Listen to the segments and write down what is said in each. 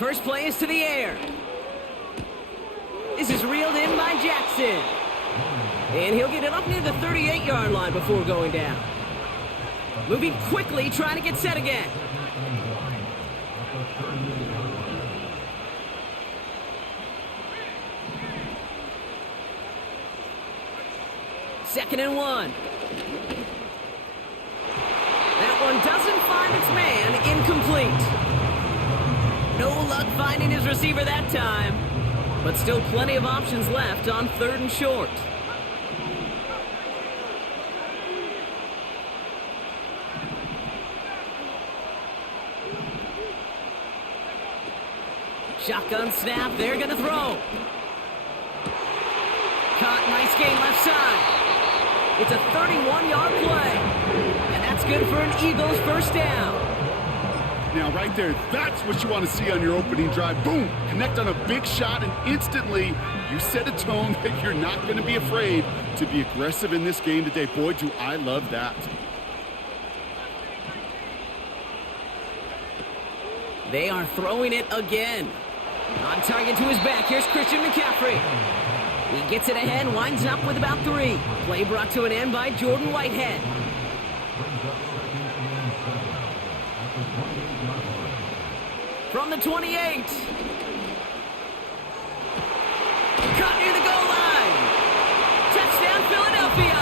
First play is to the air. This is reeled in by Jackson. And he'll get it up near the 38-yard line before going down. Moving quickly, trying to get set again. Second and 1. That one doesn't find its man. Incomplete. No luck finding his receiver that time. But still plenty of options left on 3rd and short. Shotgun snap, they're going to throw. Caught, nice gain left side. It's a 31-yard play. And that's good for an Eagles first down. Now, right there, that's what you want to see on your opening drive. Boom! Connect on a big shot, and instantly you set a tone that you're not going to be afraid to be aggressive in this game today. Boy, do I love that. They are throwing it again. On target to his back. Here's Christian McCaffrey. He gets it ahead, winds up with about 3. Play brought to an end by Jordan Whitehead. From the 28. Caught near the goal line. Touchdown, Philadelphia.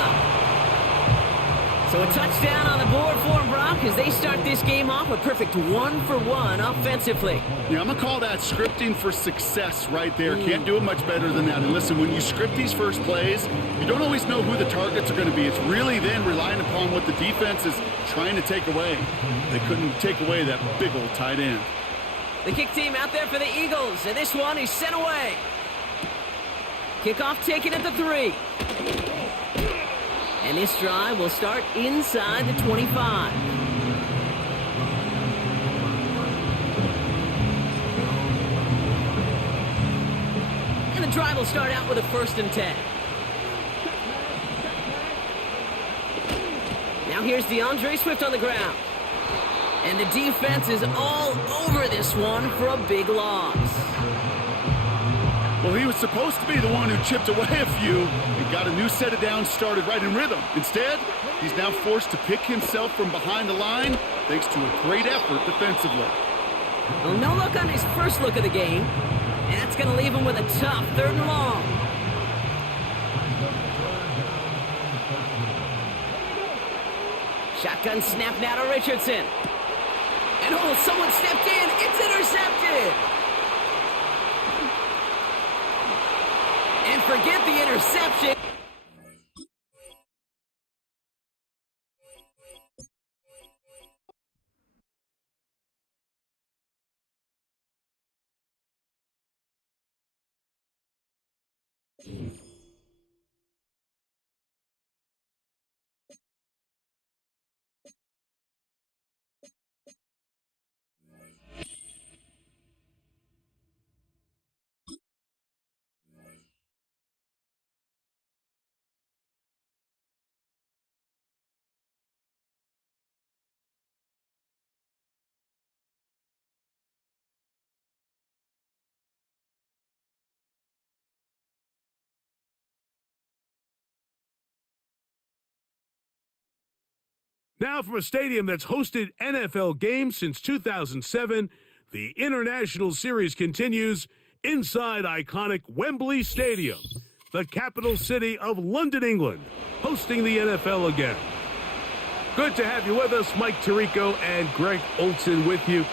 So a touchdown on the board for them, Brock, as they start this game off a perfect 1-for-1 offensively. Yeah, I'm going to call that scripting for success right there. Can't do it much better than that. And listen, when you script these first plays, you don't always know who the targets are going to be. It's really then relying upon what the defense is trying to take away. They couldn't take away that big old tight end. The kick team out there for the Eagles, and this one is sent away. Kickoff taken at the 3. And this drive will start inside the 25. And the drive will start out with a 1st and 10. Now here's DeAndre Swift on the ground. And the defense is all over this one for a big loss. Well, he was supposed to be the one who chipped away a few and got a new set of downs started right in rhythm. Instead, he's now forced to pick himself from behind the line thanks to a great effort defensively. Well, no look on his first look of the game. And that's going to leave him with a tough 3rd and long. Shotgun snap now to Richardson. And oh, someone stepped in. It's intercepted. And forget the interception. Now from a stadium that's hosted NFL games since 2007, the International Series continues inside iconic Wembley Stadium, the capital city of London, England, hosting the NFL again. Good to have you with us, Mike Tirico and Greg Olson with you.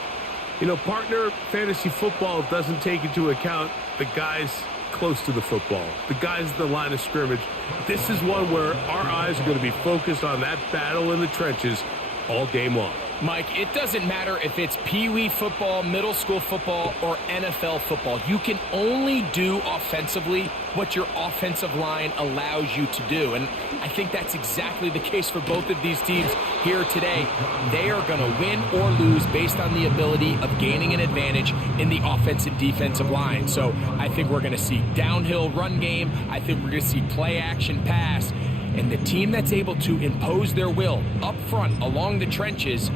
You know, partner, fantasy football doesn't take into account the guys close to the football, the guys at the line of scrimmage. This is one where our eyes are going to be focused on that battle in the trenches all game long. Mike, it doesn't matter if it's Pee-wee football, middle school football, or NFL football. You can only do offensively what your offensive line allows you to do. And I think that's exactly the case for both of these teams here today. They are going to win or lose based on the ability of gaining an advantage in the offensive defensive line. So I think we're going to see downhill run game. I think we're going to see play action pass. And the team that's able to impose their will up front along the trenches,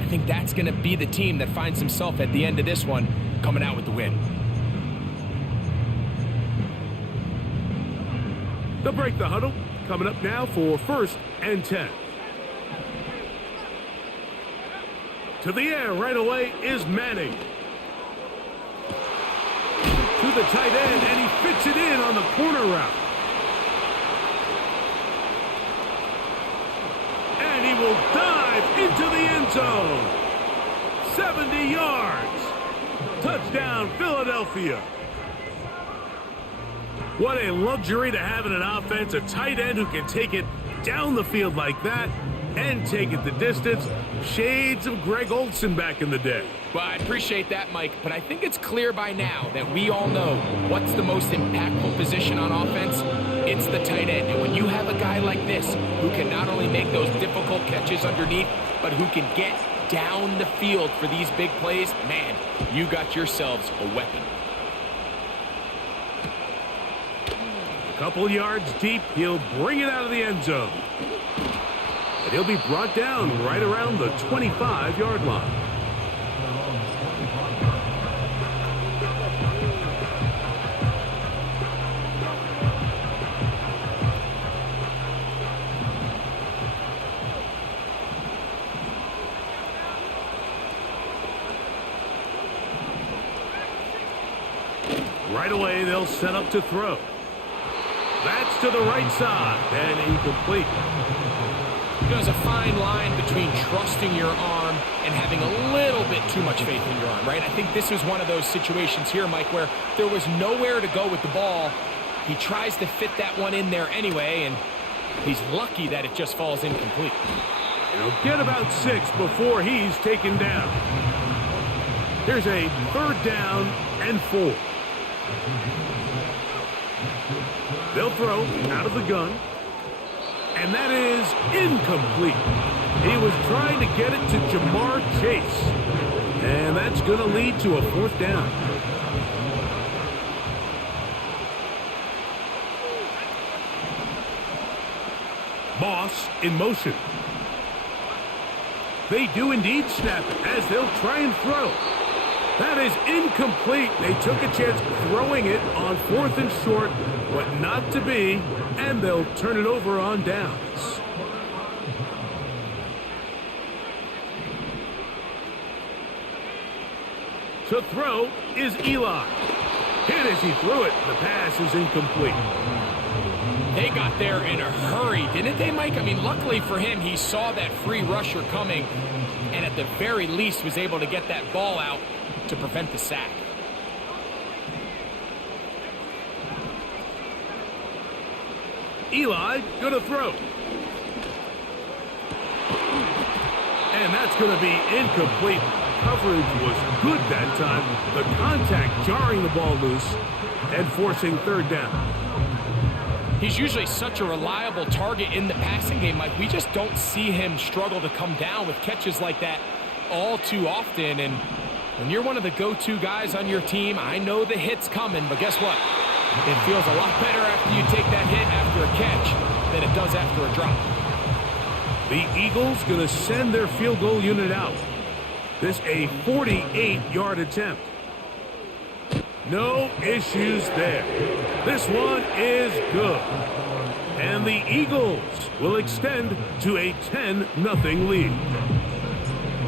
I think that's going to be the team that finds himself at the end of this one coming out with the win. They'll break the huddle. Coming up now for 1st and 10. To the air right away is Manning. To the tight end, and he fits it in on the corner route. And he will dive into the end zone. 70 yards. Touchdown, Philadelphia. What a luxury to have in an offense, a tight end who can take it down the field like that and take it the distance. Shades of Greg Olsen back in the day. Well, I appreciate that, Mike, but I think it's clear by now that we all know what's the most impactful position on offense. It's the tight end. And when you have a guy like this who can not only make those difficult catches underneath, but who can get down the field for these big plays, man, you got yourselves a weapon. Couple yards deep, he'll bring it out of the end zone. And he'll be brought down right around the 25-yard line. Right away, they'll set up to throw. That's to the right side and incomplete. There's a fine line between trusting your arm and having a little bit too much faith in your arm, right? I think this was one of those situations here, Mike, where there was nowhere to go with the ball. He tries to fit that one in there anyway, and he's lucky that it just falls incomplete. He'll get about 6 before he's taken down. Here's a 3rd down and 4. They'll throw out of the gun. And that is incomplete. He was trying to get it to Jamar Chase. And that's going to lead to a 4th down. Moss in motion. They do indeed snap it as they'll try and throw. That is incomplete. They took a chance throwing it on 4th and short, but not to be, and they'll turn it over on downs. To throw is Eli. Hit as he threw it. The pass is incomplete. They got there in a hurry, didn't they, Mike? I mean, luckily for him, he saw that free rusher coming, and at the very least was able to get that ball out to prevent the sack. Eli going to throw. And that's going to be incomplete. Coverage was good that time. The contact jarring the ball loose and forcing 3rd down. He's usually such a reliable target in the passing game, Mike. We just don't see him struggle to come down with catches like that all too often. And when you're one of the go-to guys on your team, I know the hit's coming, but guess what? It feels a lot better after you take that hit after a catch than it does after a drop. The Eagles going to send their field goal unit out. This a 48-yard attempt. No issues there. This one is good. And the Eagles will extend to a 10-0 lead.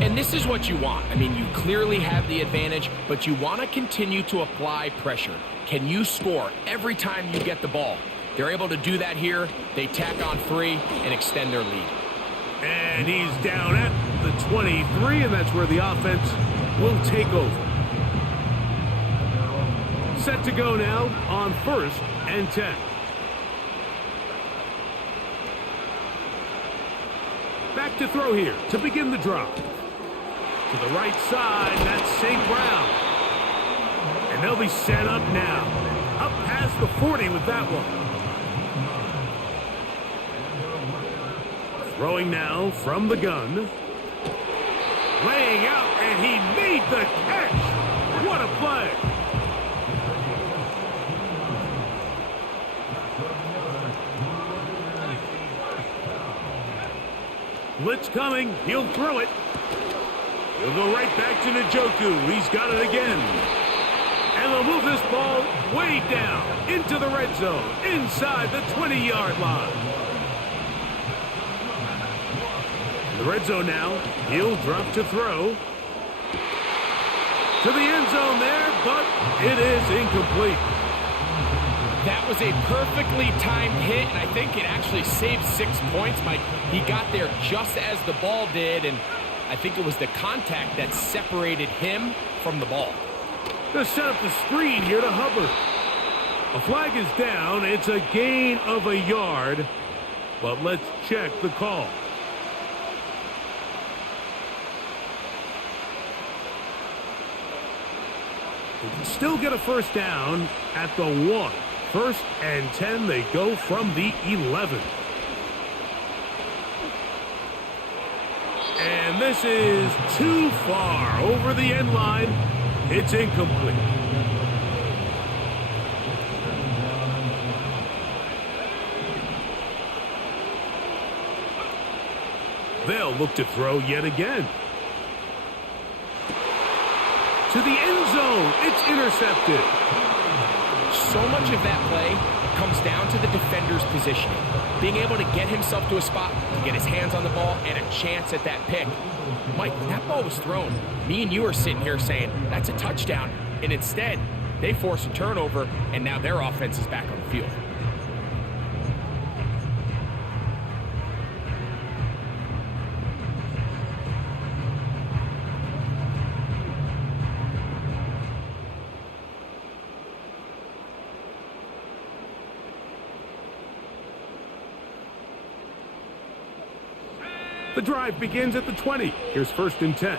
And this is what you want. I mean, you clearly have the advantage, but you want to continue to apply pressure. Can you score every time you get the ball? They're able to do that here. They tack on 3 and extend their lead. And he's down at the 23, and that's where the offense will take over. Set to go now on 1st and 10. Back to throw here to begin the drop. To the right side, that's St. Brown. And they'll be set up now. Up past the 40 with that one. Throwing now from the gun. Laying out, and he made the catch. What a play. Blitz coming. He'll throw it. He'll go right back to Njoku. He's got it again. And they'll move this ball way down into the red zone, inside the 20-yard line. In the red zone now, he'll drop to throw. To the end zone there, but it is incomplete. That was a perfectly timed hit, and I think it actually saved 6 points, Mike. He got there just as the ball did, and I think it was the contact that separated him from the ball. To set up the screen here to Hubbard. A flag is down. It's a gain of a yard, but let's check the call. They can still get a first down at the 1. 1st and 10, they go from the 11. And this is too far over the end line. It's incomplete. They'll look to throw yet again. To the end zone, it's intercepted. So much of that play comes down to the defender's positioning. Being able to get himself to a spot, to get his hands on the ball, and a chance at that pick. Mike, when that ball was thrown, me and you are sitting here saying, that's a touchdown. And instead, they force a turnover, and now their offense is back on the field. The drive begins at the 20. Here's 1st and 10.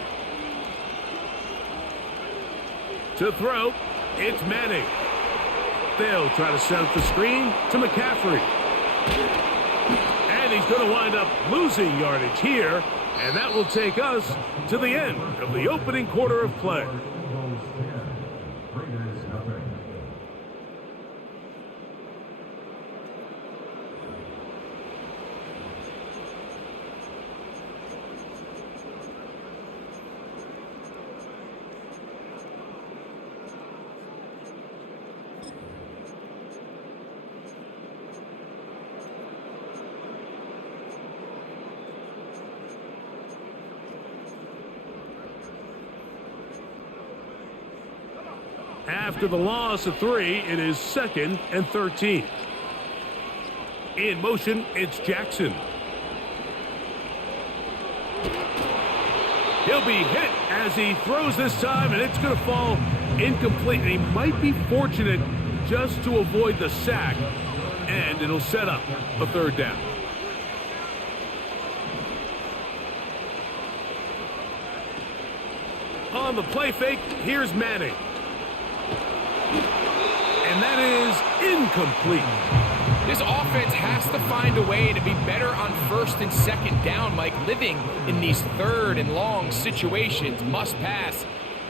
To throw, it's Manning. They'll try to set up the screen to McCaffrey. And he's going to wind up losing yardage here, and that will take us to the end of the opening quarter of play. After the loss of 3, it is 2nd and 13. In motion, it's Jackson. He'll be hit as he throws this time, and it's going to fall incomplete. And he might be fortunate just to avoid the sack, and it'll set up a 3rd down. On the play fake, here's Manning. And that is incomplete. This offense has to find a way to be better on 1st and 2nd down, Mike. Living in these 3rd and long situations, must pass,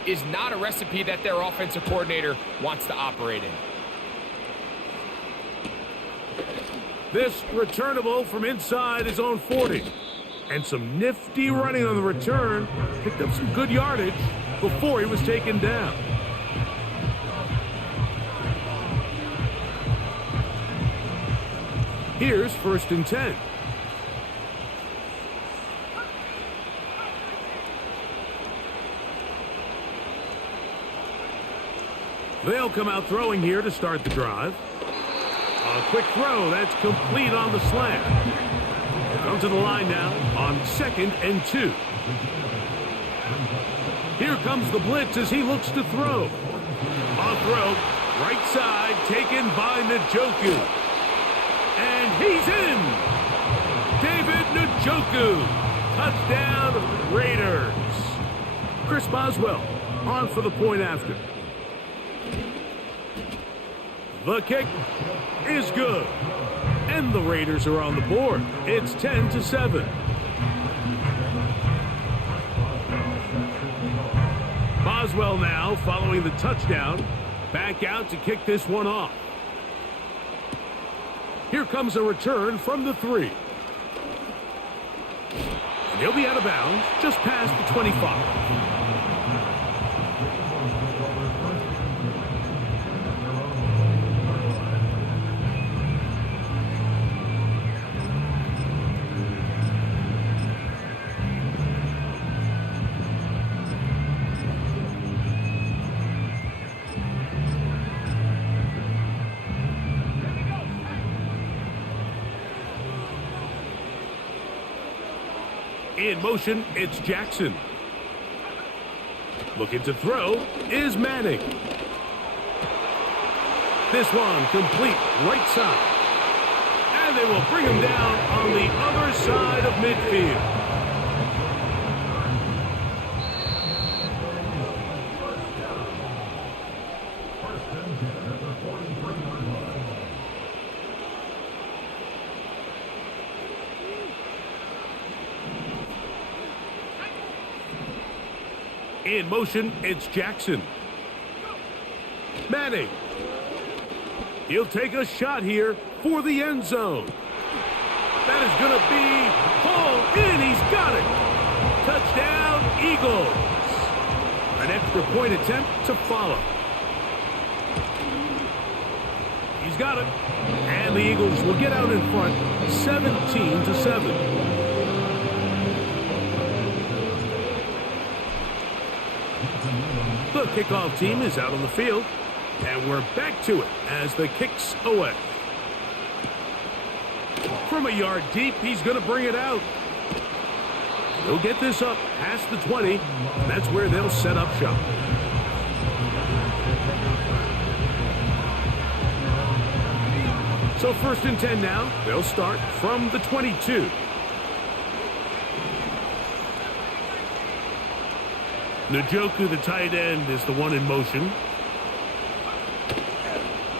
is not a recipe that their offensive coordinator wants to operate in. This returnable from inside his own 40. And some nifty running on the return. Picked up some good yardage before he was taken down. Here's 1st and 10. They'll come out throwing here to start the drive. A quick throw, that's complete on the slant. Come to the line now on 2nd and 2. Here comes the blitz as he looks to throw. A throw, right side, taken by Njoku. And he's in! David Njoku. Touchdown, Raiders. Chris Boswell on for the point after. The kick is good. And the Raiders are on the board. It's 10-7. Boswell now following the touchdown. Back out to kick this one off. Here comes a return from the 3. And he'll be out of bounds just past the 25. In motion, it's Jackson. Looking to throw is Manning. This one complete right side. And they will bring him down on the other side of midfield. In motion, it's Jackson. Manning. He'll take a shot here for the end zone. That is going to be hauled in. He's got it. Touchdown, Eagles. An extra point attempt to follow. He's got it. And the Eagles will get out in front 17-7. The kickoff team is out on the field, and we're back to it as the kick's away. From a yard deep, he's going to bring it out. He'll get this up past the 20, and that's where they'll set up shop. So 1st and 10 now. They'll start from the 22. Njoku, the tight end, is the one in motion.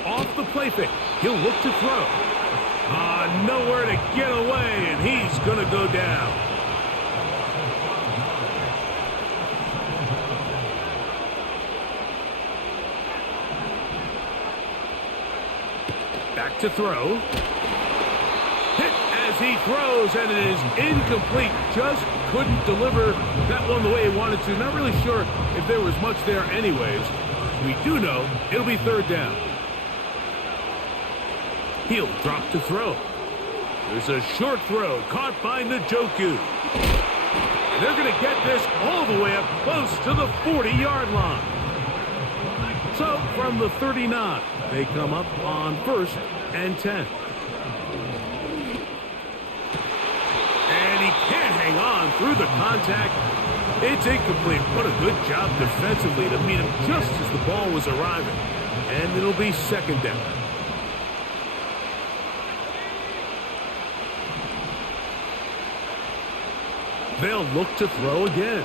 Off the play fake. He'll look to throw. Nowhere to get away, and he's going to go down. Back to throw. Hit as he throws, and it is incomplete. Just couldn't deliver that one the way he wanted to. Not really sure if there was much there anyways. We do know it'll be 3rd down. He'll drop to throw. There's a short throw caught by Njoku. And they're going to get this all the way up close to the 40-yard line. So from the 39, they come up on 1st and 10. And he can't hang on through the contact. It's incomplete. What a good job defensively to meet him just as the ball was arriving. And it'll be 2nd down. They'll look to throw again.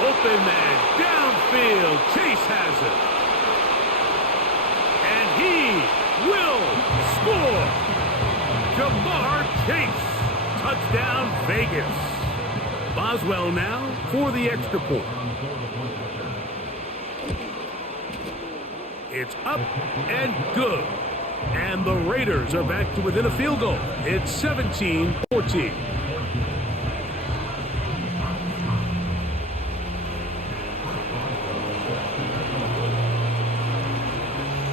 Open man, downfield. Chase has it. And he will score. Jamar Chase. Touchdown, Vegas. Boswell now for the extra point. It's up and good. And the Raiders are back to within a field goal. It's 17-14.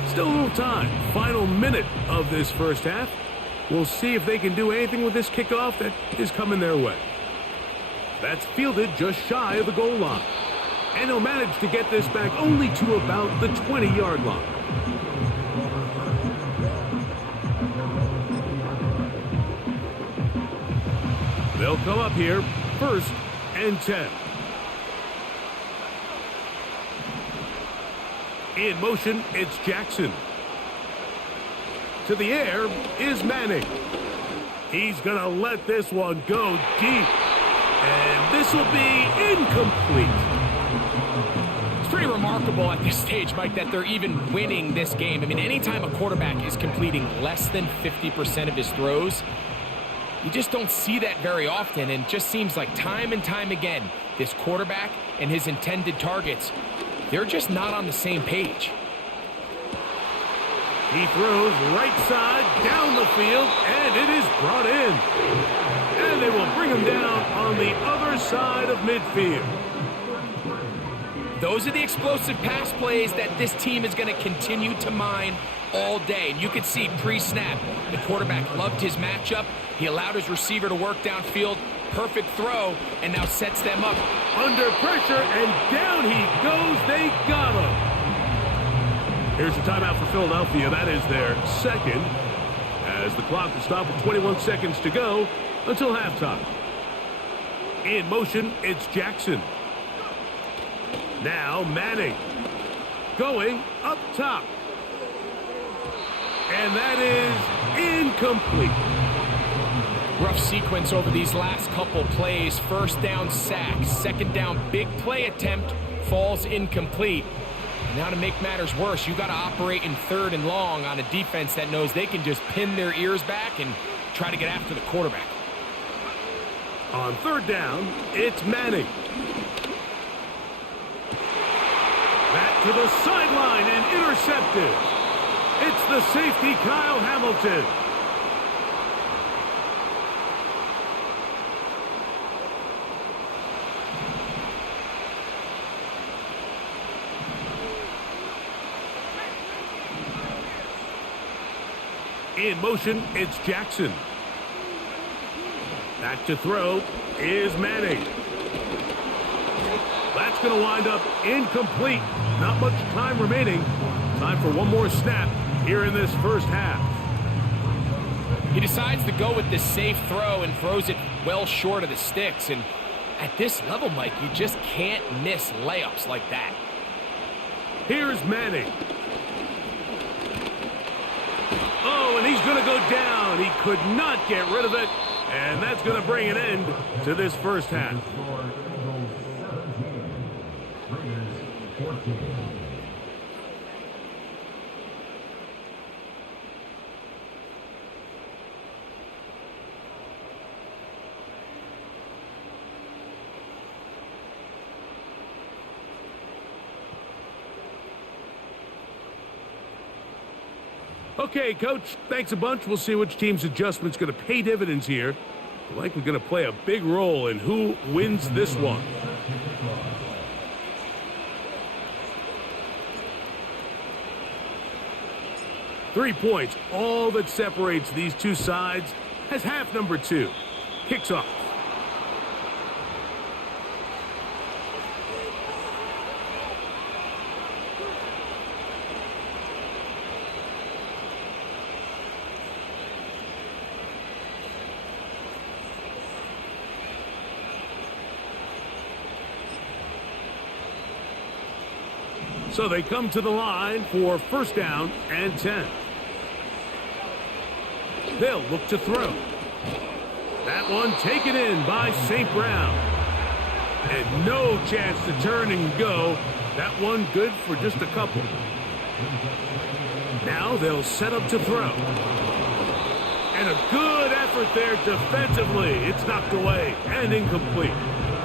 Still a little time. Final minute of this first half. We'll see if they can do anything with this kickoff that is coming their way. That's fielded just shy of the goal line. And he'll manage to get this back only to about the 20-yard line. They'll come up here 1st and 10. In motion, it's Jackson. To the air is Manning. He's going to let this one go deep. And this will be incomplete. It's pretty remarkable at this stage, Mike, that they're even winning this game. I mean, anytime a quarterback is completing less than 50% of his throws, you just don't see that very often. And it just seems like time and time again, this quarterback and his intended targets, they're just not on the same page. He throws right side down the field, and it is brought in. And they will bring him down on the other side of midfield. Those are the explosive pass plays that this team is going to continue to mine all day. And you can see pre-snap, the quarterback loved his matchup. He allowed his receiver to work downfield. Perfect throw, and now sets them up. Under pressure, and down he goes. They got him. Here's the timeout for Philadelphia. That is their second, as the clock will stop with 21 seconds to go until halftime. In motion, it's Jackson. Now Manning going up top. And that is incomplete. Rough sequence over these last couple plays. First down sack, second down big play attempt, falls incomplete. Now to make matters worse, you got to operate in 3rd and long on a defense that knows they can just pin their ears back and try to get after the quarterback. On 3rd down, it's Manning. Back to the sideline and intercepted. It's the safety, Kyle Hamilton. In motion, it's Jackson. Back to throw is Manning. That's going to wind up incomplete. Not much time remaining. Time for one more snap here in this first half. He decides to go with this safe throw and throws it well short of the sticks. And at this level, Mike, you just can't miss layups like that. Here's Manning. Oh, and he's going to go down. He could not get rid of it. And that's going to bring an end to this first half. Okay, Coach, thanks a bunch. We'll see which team's adjustment's going to pay dividends here. We're likely going to play a big role in who wins this one. Three points, all that separates these two sides, as half number 2 kicks off. So they come to the line for first down and 10. They'll look to throw. That one taken in by St. Brown. And no chance to turn and go. That one good for just a couple. Now they'll set up to throw. And a good effort there defensively. It's knocked away and incomplete.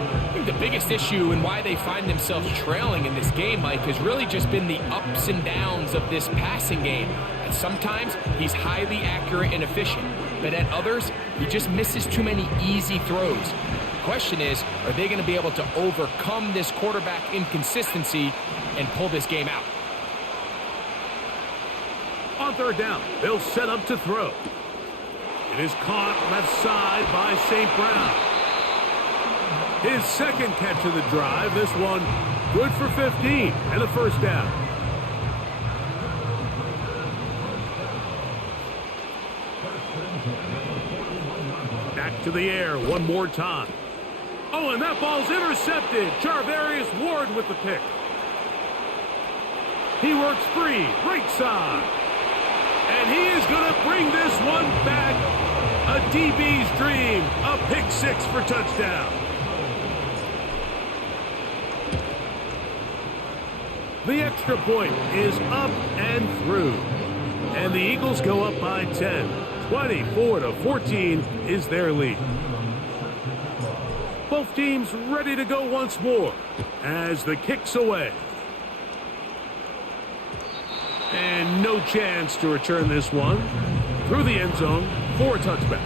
I think the biggest issue and why they find themselves trailing in this game, Mike, has really just been the ups and downs of this passing game. And sometimes he's highly accurate and efficient, but at others, he just misses too many easy throws. The question is, are they going to be able to overcome this quarterback inconsistency and pull this game out? On third down, they'll set up to throw. It is caught left side by St. Brown. His second catch of the drive. This one good for 15 and a first down. Back to the air one more time. Oh, and that ball's intercepted. Charvarius Ward with the pick. He works free, right side. And he is going to bring this one back. A DB's dream. A pick six for touchdown. The extra point is up and through. And the Eagles go up by 10. 24-14 is their lead. Both teams ready to go once more as the kick's away. And no chance to return this one through the end zone for a touchback.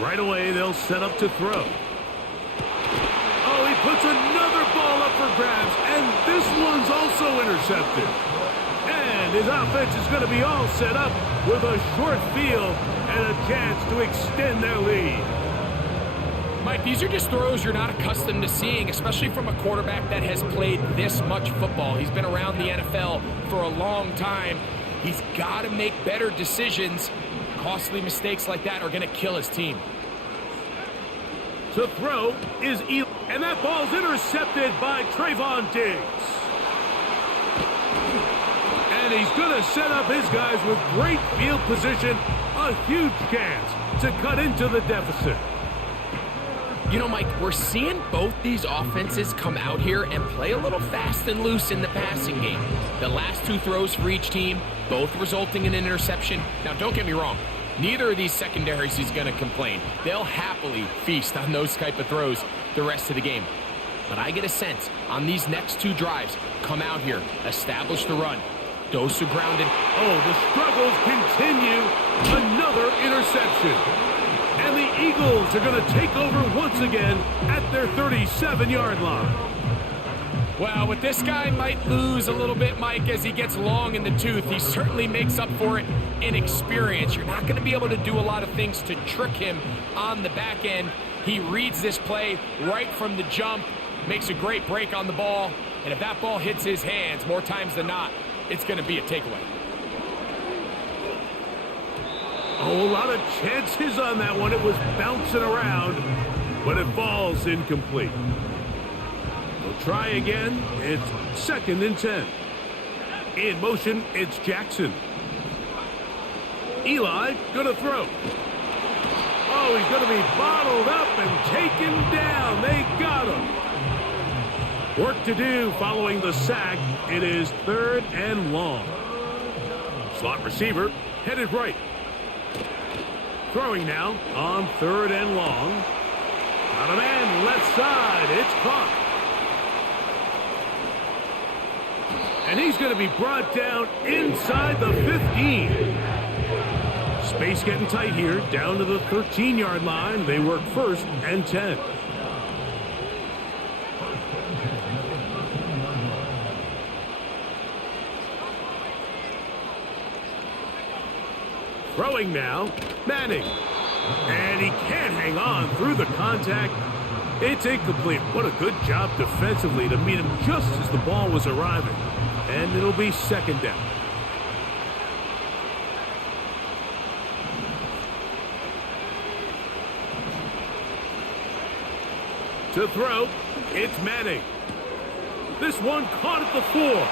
Right away, they'll set up to throw. Oh, he puts another ball up for grabs, and this one's also intercepted. And his offense is going to be all set up with a short field and a chance to extend their lead. Mike, these are just throws you're not accustomed to seeing, especially from a quarterback that has played this much football. He's been around the NFL for a long time. He's got to make better decisions. Costly mistakes like that are going to kill his team. To throw is Eli, and that ball's intercepted by Trayvon Diggs. And he's going to set up his guys with great field position, a huge chance to cut into the deficit. You know, Mike, we're seeing both these offenses come out here and play a little fast and loose in the passing game. The last two throws for each team, both resulting in an interception. Now, don't get me wrong. Neither of these secondaries is going to complain. They'll happily feast on those type of throws the rest of the game. But I get a sense on these next two drives, come out here, establish the run. Those who grounded. Oh, the struggles continue. Another interception. And the Eagles are going to take over once again at their 37-yard line. Well, with this guy might lose a little bit, Mike, as he gets long in the tooth. He certainly makes up for it in experience. You're not going to be able to do a lot of things to trick him on the back end. He reads this play right from the jump, makes a great break on the ball, and if that ball hits his hands more times than not, it's going to be a takeaway. Oh, a lot of chances on that one. It was bouncing around, but it falls incomplete. We'll try again. It's 2nd and 10. In motion, it's Jackson. Eli gonna throw. Oh, he's gonna be bottled up and taken down. They got him. Work to do following the sack. It is 3rd and long. Slot receiver headed right. Throwing now on 3rd and long. Got a man left side. It's caught. And he's going to be brought down inside the 15. Space getting tight here, down to the 13-yard line. They work 1st and 10. Throwing now, Manning. And he can't hang on through the contact. It's incomplete. What a good job defensively to meet him just as the ball was arriving. And it'll be 2nd down. To throw, it's Manning. This one caught at the 4.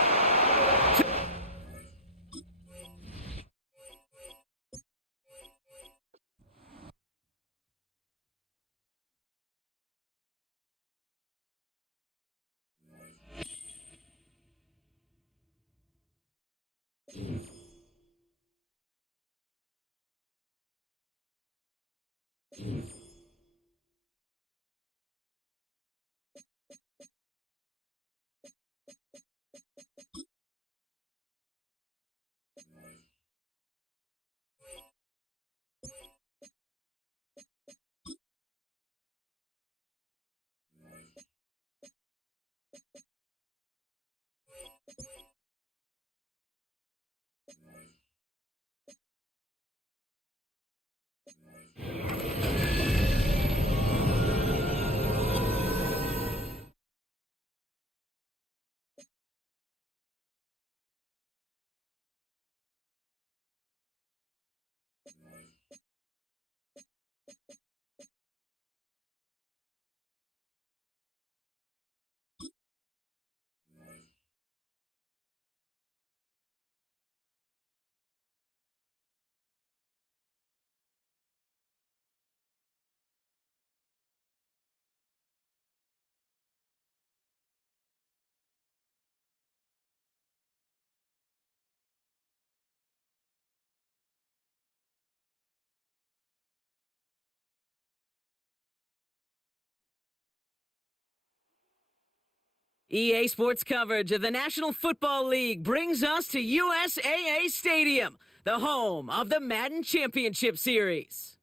EA Sports coverage of the National Football League brings us to USAA Stadium, the home of the Madden Championship Series.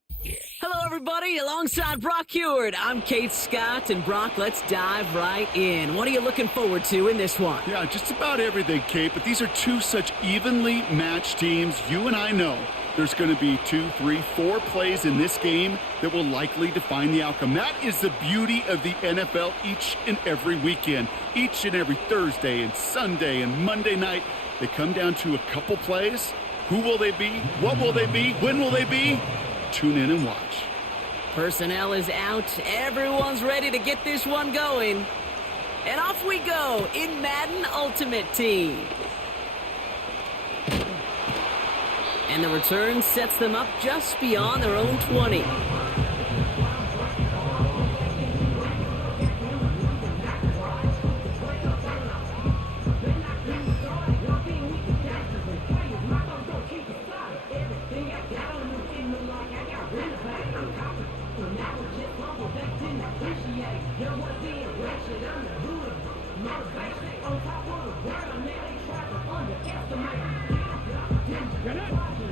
Hello, everybody. Alongside Brock Heward, I'm Kate Scott. And Brock, let's dive right in. What are you looking forward to in this one? Yeah, just about everything, Kate, but these are two such evenly matched teams. You and I know there's going to be 2, 3, 4 plays in this game that will likely define the outcome. That is the beauty of the NFL each and every weekend. Each and every Thursday and Sunday and Monday night, they come down to a couple plays. Who will they be? What will they be? When will they be? Tune in and watch. Personnel is out. Everyone's ready to get this one going. And off we go in Madden Ultimate Team. And the return sets them up just beyond their own 20.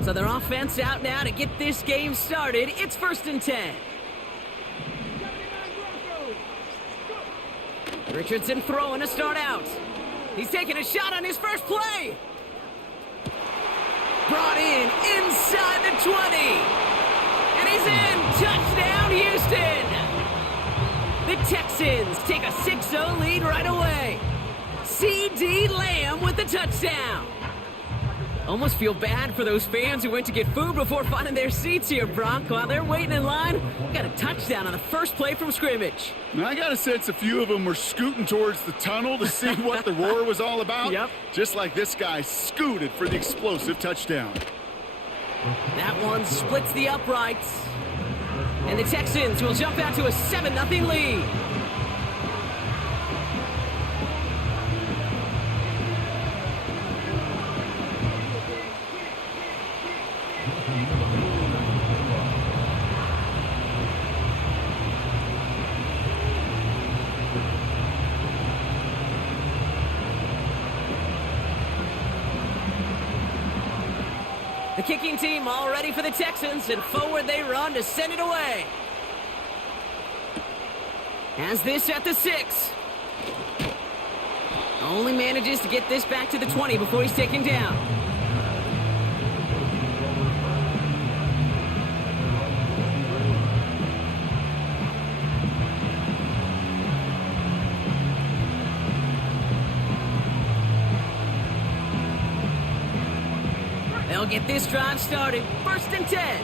So their offense out now to get this game started. It's 1st and 10. Richardson throwing to start out. He's taking a shot on his first play. Brought in inside the 20. And he's in. Touchdown, Houston. The Texans take a 6-0 lead right away. C.D. Lamb with the touchdown. Almost feel bad for those fans who went to get food before finding their seats here, Brock. While they're waiting in line, got a touchdown on the first play from scrimmage. Now, I got a sense a few of them were scooting towards the tunnel to see what the roar was all about. Yep. Just like this guy scooted for the explosive touchdown. That one splits the uprights. And the Texans will jump out to a 7-0 lead. The kicking team all ready for the Texans, and forward they run to send it away. Has this at the 6. Only manages to get this back to the 20 before he's taken down. They'll get this drive started. 1st and 10.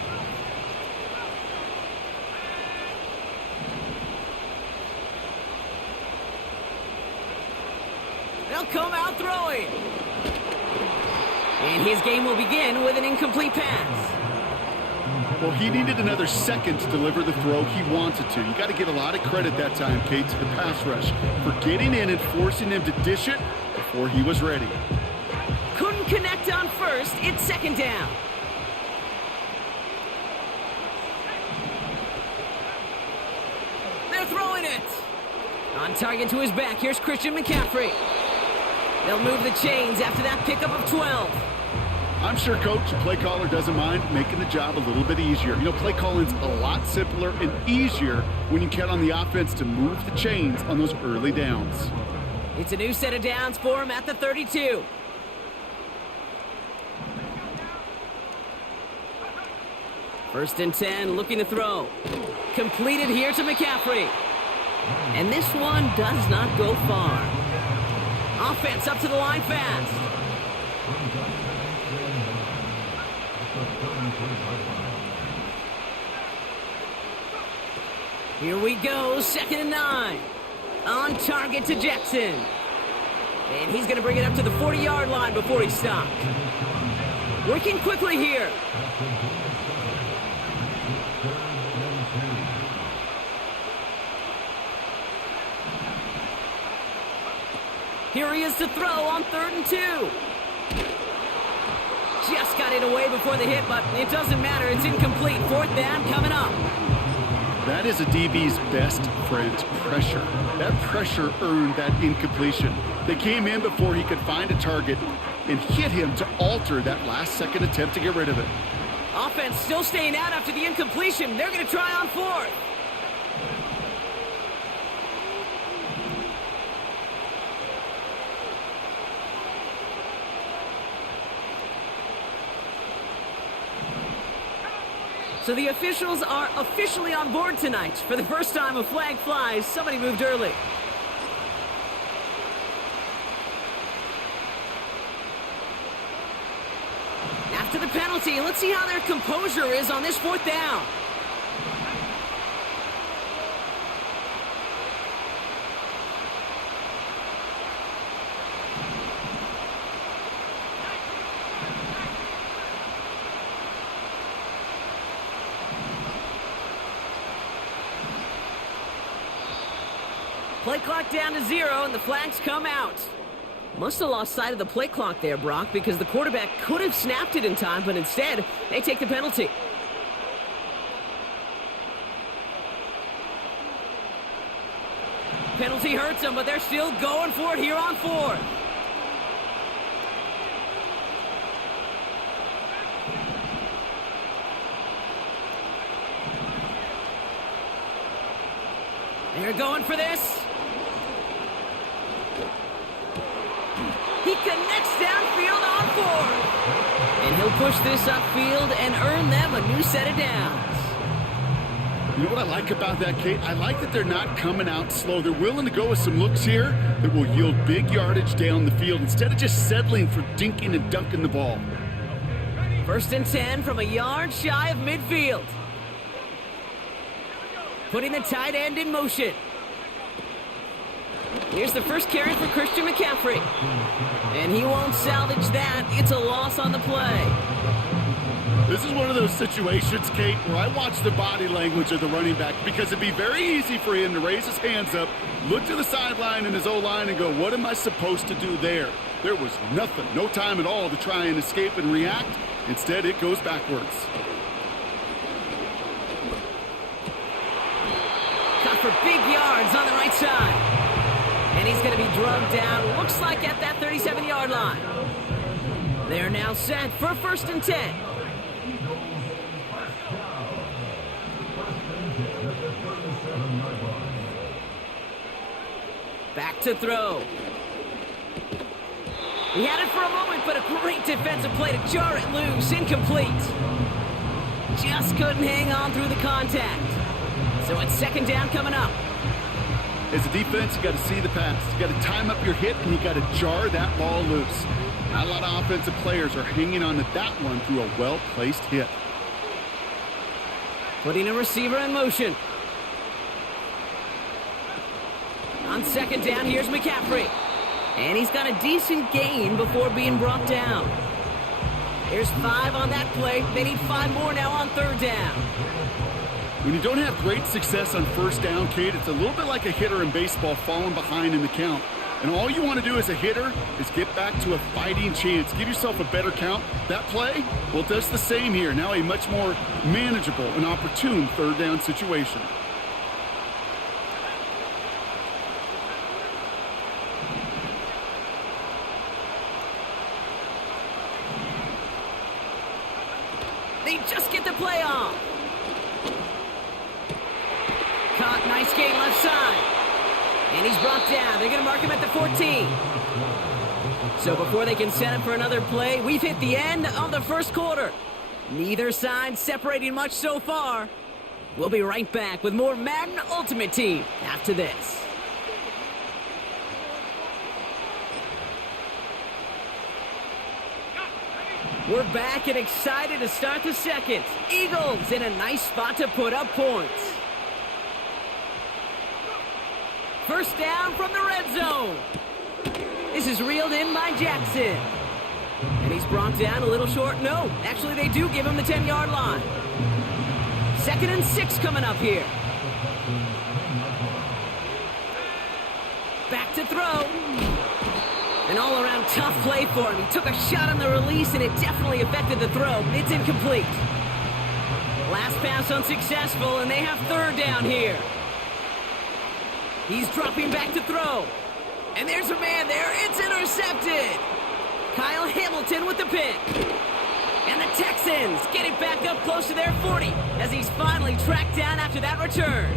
They'll come out throwing. And his game will begin with an incomplete pass. Well, he needed another second to deliver the throw he wanted to. You got to give a lot of credit that time, Kate, to the pass rush for getting in and forcing him to dish it before he was ready. Couldn't connect on first. It's 2nd down. They're throwing it. On target to his back. Here's Christian McCaffrey. They'll move the chains after that pickup of 12. I'm sure, Coach, the play caller doesn't mind making the job a little bit easier. You know, play calling's a lot simpler and easier when you count on the offense to move the chains on those early downs. It's a new set of downs for him at the 32. First and 10, looking to throw. Completed here to McCaffrey. And this one does not go far. Offense up to the line fast. Here we go, 2nd and 9. On target to Jackson. And he's going to bring it up to the 40-yard line before he stopped. Working quickly here. Here he is to throw on 3rd and 2. Just got it away before the hit, but it doesn't matter. It's incomplete. 4th down coming up. That is a DB's best friend, pressure. That pressure earned that incompletion. They came in before he could find a target and hit him to alter that last-second attempt to get rid of it. Offense still staying out after the incompletion. They're going to try on fourth. So the officials are officially on board tonight. For the first time, a flag flies. Somebody moved early. After the penalty, let's see how their composure is on this fourth down. Play clock down to 0, and the flags come out. Must have lost sight of the play clock there, Brock, because the quarterback could have snapped it in time, but instead, they take the penalty. Penalty hurts them, but they're still going for it here on fourth. They're going for this. He connects downfield on fourth. And he'll push this upfield and earn them a new set of downs. You know what I like about that, Kate? I like that they're not coming out slow. They're willing to go with some looks here that will yield big yardage down the field instead of just settling for dinking and dunking the ball. 1st and 10 from a yard shy of midfield. Putting the tight end in motion. Here's the first carry for Christian McCaffrey. And he won't salvage that. It's a loss on the play. This is one of those situations, Kate, where I watch the body language of the running back because it'd be very easy for him to raise his hands up, look to the sideline in his O-line and go, what am I supposed to do there? There was nothing, no time at all to try and escape and react. Instead, it goes backwards. Caught for big yards on the right side. And he's going to be drugged down, looks like at that 37-yard line. They're now set for 1st and 10. Back to throw. He had it for a moment, but a great defensive play to jar it loose. Incomplete. Just couldn't hang on through the contact. So it's 2nd down coming up. As a defense, you got to see the pass. You got to time up your hit, and you got to jar that ball loose. Not a lot of offensive players are hanging on to that one through a well-placed hit. Putting a receiver in motion. On 2nd down, here's McCaffrey. And he's got a decent gain before being brought down. There's 5 on that play. They need 5 more now on 3rd down. When you don't have great success on 1st down, Kate, it's a little bit like a hitter in baseball falling behind in the count. And all you want to do as a hitter is get back to a fighting chance. Give yourself a better count. That play, well, it does the same here. Now a much more manageable and opportune 3rd down situation. They just get the play off. Caught, nice gain left side. And he's brought down. They're going to mark him at the 14. So before they can set him for another play, we've hit the end of the 1st quarter. Neither side separating much so far. We'll be right back with more Madden Ultimate Team after this. We're back and excited to start the 2nd. Eagles in a nice spot to put up points. 1st down from the red zone. This is reeled in by Jackson. And he's brought down a little short. No, actually they do give him the 10-yard line. 2nd and 6 coming up here. Back to throw. An all-around tough play for him. He took a shot on the release, and it definitely affected the throw. It's incomplete. Last pass unsuccessful, and they have third down here. He's dropping back to throw. And there's a man there. It's intercepted. Kyle Hamilton with the pick. And the Texans get it back up close to their 40 as he's finally tracked down after that return.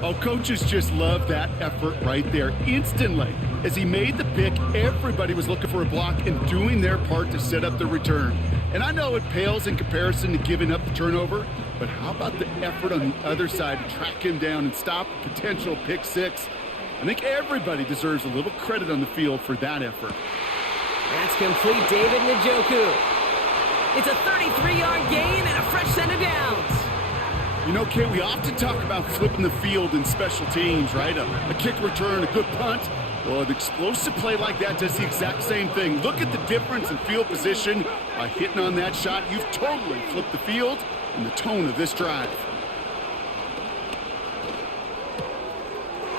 Oh, coaches just love that effort right there. Instantly, as he made the pick, everybody was looking for a block and doing their part to set up the return. And I know it pales in comparison to giving up the turnover, but how about the effort on the other side to track him down and stop a potential pick six? I think everybody deserves a little credit on the field for that effort. That's complete, David Njoku. It's a 33-yard gain and a fresh set of downs. You know, Kent, we often talk about flipping the field in special teams, right? A kick return, a good punt. Well, an explosive play like that does the exact same thing. Look at the difference in field position. By hitting on that shot, you've totally flipped the field and the tone of this drive.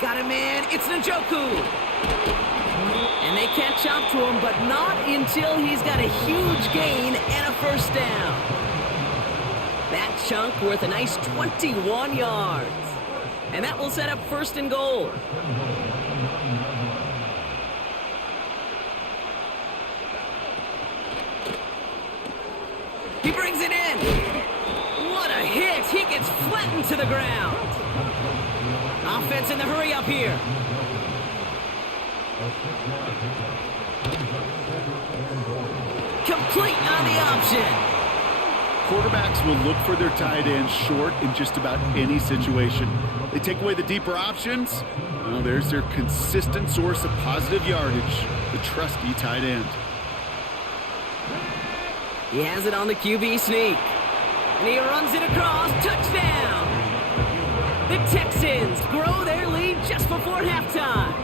Got him, man. It's Njoku. And they catch up to him, but not until he's got a huge gain and a first down. That chunk worth a nice 21 yards. And that will set up first and goal. He brings it in. What a hit. He gets flattened to the ground. Offense in the hurry up here. Complete on the option. Quarterbacks will look for their tight end short in just about any situation. They take away the deeper options. Well, there's their consistent source of positive yardage, the trusty tight end. He has it on the QB sneak. And he runs it across. Touchdown! The Texans grow their lead just before halftime.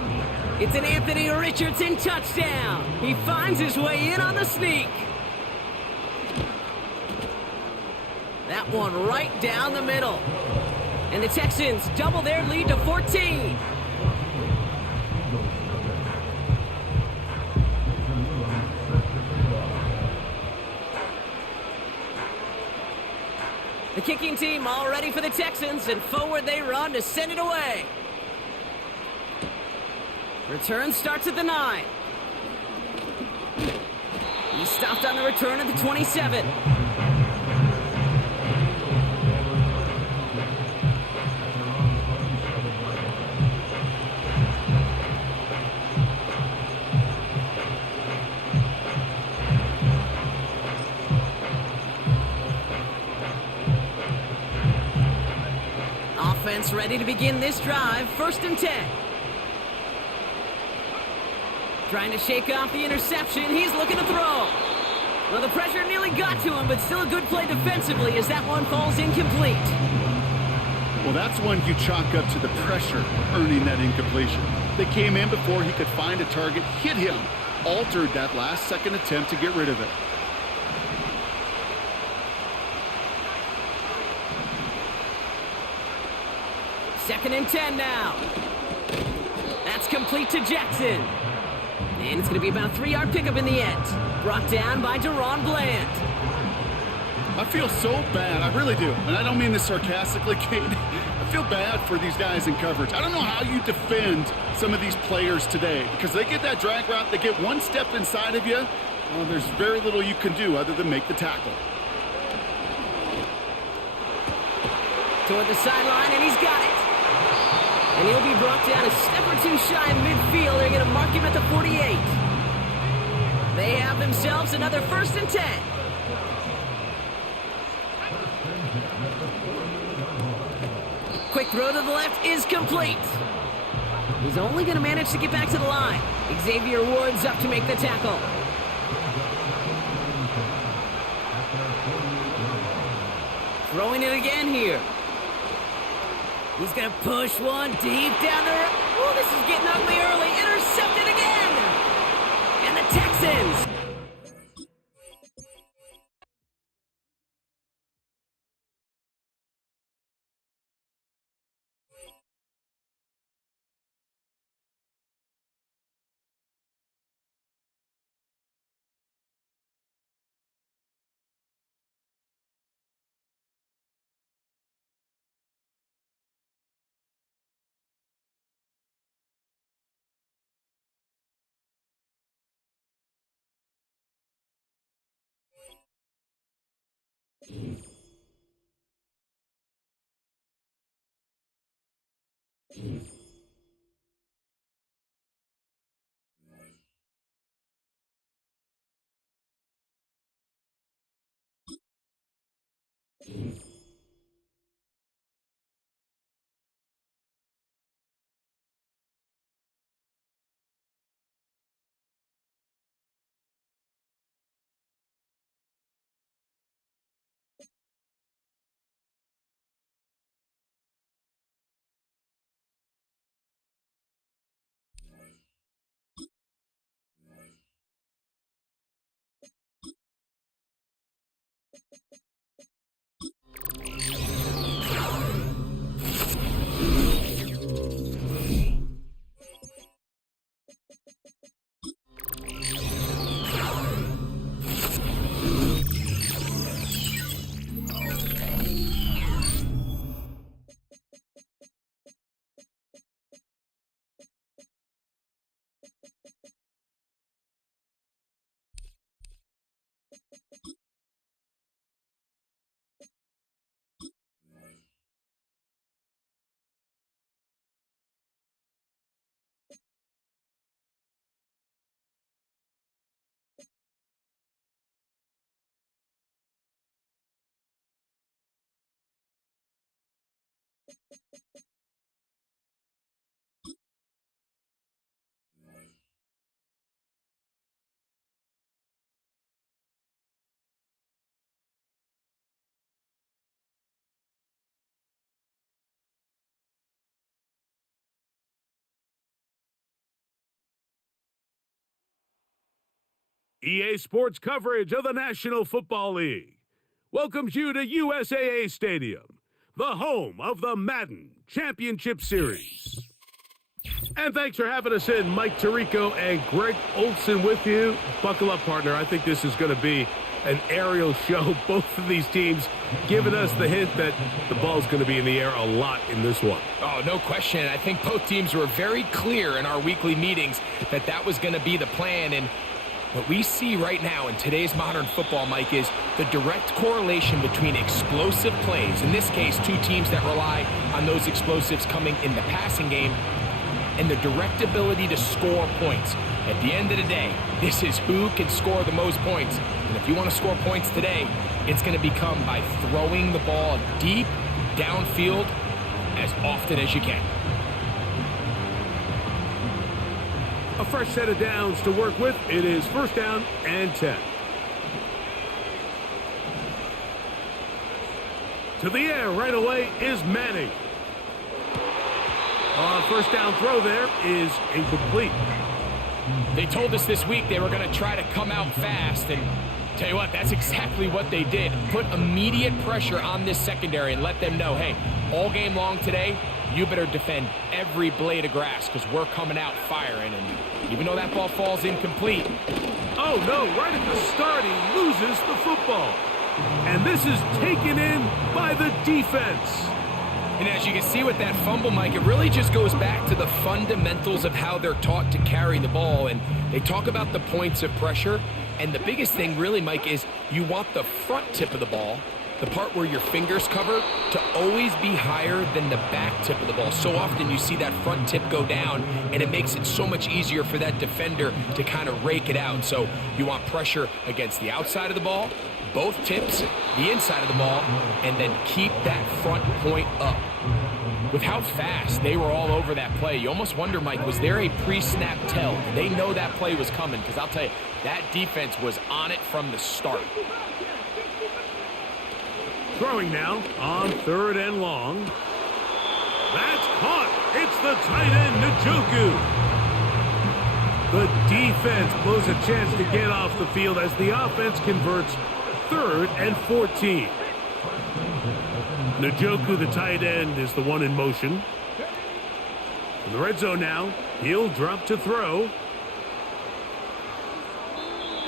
It's an Anthony Richardson touchdown. He finds his way in on the sneak. That one right down the middle. And the Texans double their lead to 14. The kicking team all ready for the Texans, and forward they run to send it away. Return starts at the 9. He stopped on the return at the 27. Offense ready to begin this drive. First and 10. Trying to shake off the interception. He's looking to throw. Well, the pressure nearly got to him, but still a good play defensively as that one falls incomplete. Well, that's one you chalk up to the pressure earning that incompletion. They came in before he could find a target, hit him, altered that last-second attempt to get rid of it. Second and 10 now. That's complete to Jackson. And it's going to be about a 3-yard pickup in the end. Brought down by Deron Bland. I feel so bad. I really do. And I don't mean this sarcastically, Kate. I feel bad for these guys in coverage. I don't know how you defend some of these players today because they get that drag route, they get one step inside of you. Well, there's very little you can do other than make the tackle. Toward the sideline, and he's got it. And he'll be brought down a step or two shy in midfield. They're going to mark him at the 48. They have themselves another first and 10. Quick throw to the left is complete. He's only going to manage to get back to the line. Xavier Woods up to make the tackle. Throwing it again here. He's going to push one deep down the... Oh, this is getting ugly early. Intercepted again. And the Texans EA Sports coverage of the National Football League welcomes you to USAA Stadium, the home of the Madden Championship Series. And thanks for having us in, Mike Tirico and Greg Olson with you. Buckle up, partner. I think this is going to be an aerial show. Both of these teams giving us the hint that the ball's going to be in the air a lot in this one. Oh, no question. I think both teams were very clear in our weekly meetings that that was going to be the plan. And what we see right now in today's modern football, Mike, is the direct correlation between explosive plays, in this case, two teams that rely on those explosives coming in the passing game, and the direct ability to score points. At the end of the day, this is who can score the most points. And if you want to score points today, it's going to become by throwing the ball deep downfield as often as you can. A fresh set of downs to work with. It is first down and 10. To the air right away is Manning. First down throw there is incomplete. They told us this week they were going to try to come out fast, and tell you what, that's exactly what they did. Put immediate pressure on this secondary and let them know, hey, all game long today, you better defend every blade of grass because we're coming out firing. And even though that ball falls incomplete. Oh, no, right at the start, he loses the football. And this is taken in by the defense. And as you can see with that fumble, Mike, it really just goes back to the fundamentals of how they're taught to carry the ball. And they talk about the points of pressure. And the biggest thing really, Mike, is you want the front tip of the ball, the part where your fingers cover, to always be higher than the back tip of the ball. So often you see that front tip go down, and it makes it so much easier for that defender to kind of rake it out. So you want pressure against the outside of the ball, both tips, the inside of the ball, and then keep that front point up. With how fast they were all over that play, you almost wonder, Mike, was there a pre-snap tell? They know that play was coming, because I'll tell you, that defense was on it from the start. Throwing now on third and long. That's caught. It's the tight end, Njoku. The defense blows a chance to get off the field as the offense converts third and 14. Njoku, the tight end, is the one in motion. In the red zone now, he'll drop to throw.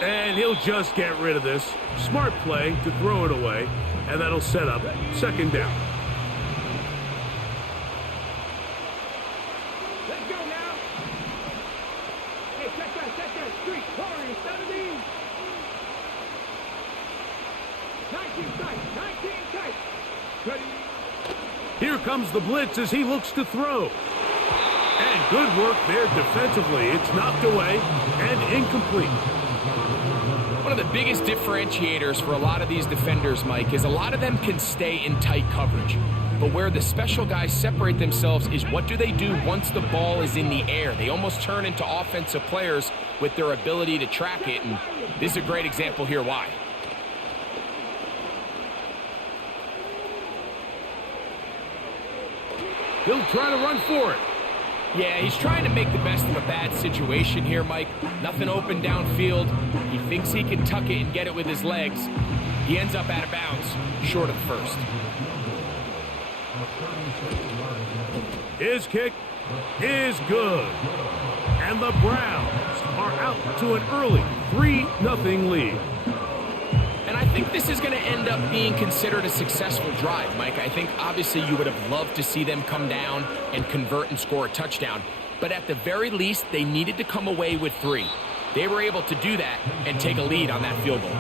And he'll just get rid of this. Smart play to throw it away. And that'll set up second down. Let's go now. Hey, check that street. Corey, 17. 19 tight. Ready. Here comes the blitz as he looks to throw. Good work there defensively. It's knocked away and incomplete. One of the biggest differentiators for a lot of these defenders, Mike, is a lot of them can stay in tight coverage. But where the special guys separate themselves is what do they do once the ball is in the air? They almost turn into offensive players with their ability to track it, and this is a great example here why. He'll try to run for it. Yeah, he's trying to make the best of a bad situation here, Mike. Nothing open downfield. He thinks he can tuck it and get it with his legs. He ends up out of bounds, short of the first. His kick is good. And the Browns are out to an early 3-0 lead. And I think this is going to end up being considered a successful drive, Mike. I think obviously you would have loved to see them come down and convert and score a touchdown. But at the very least, they needed to come away with 3. They were able to do that and take a lead on that field goal.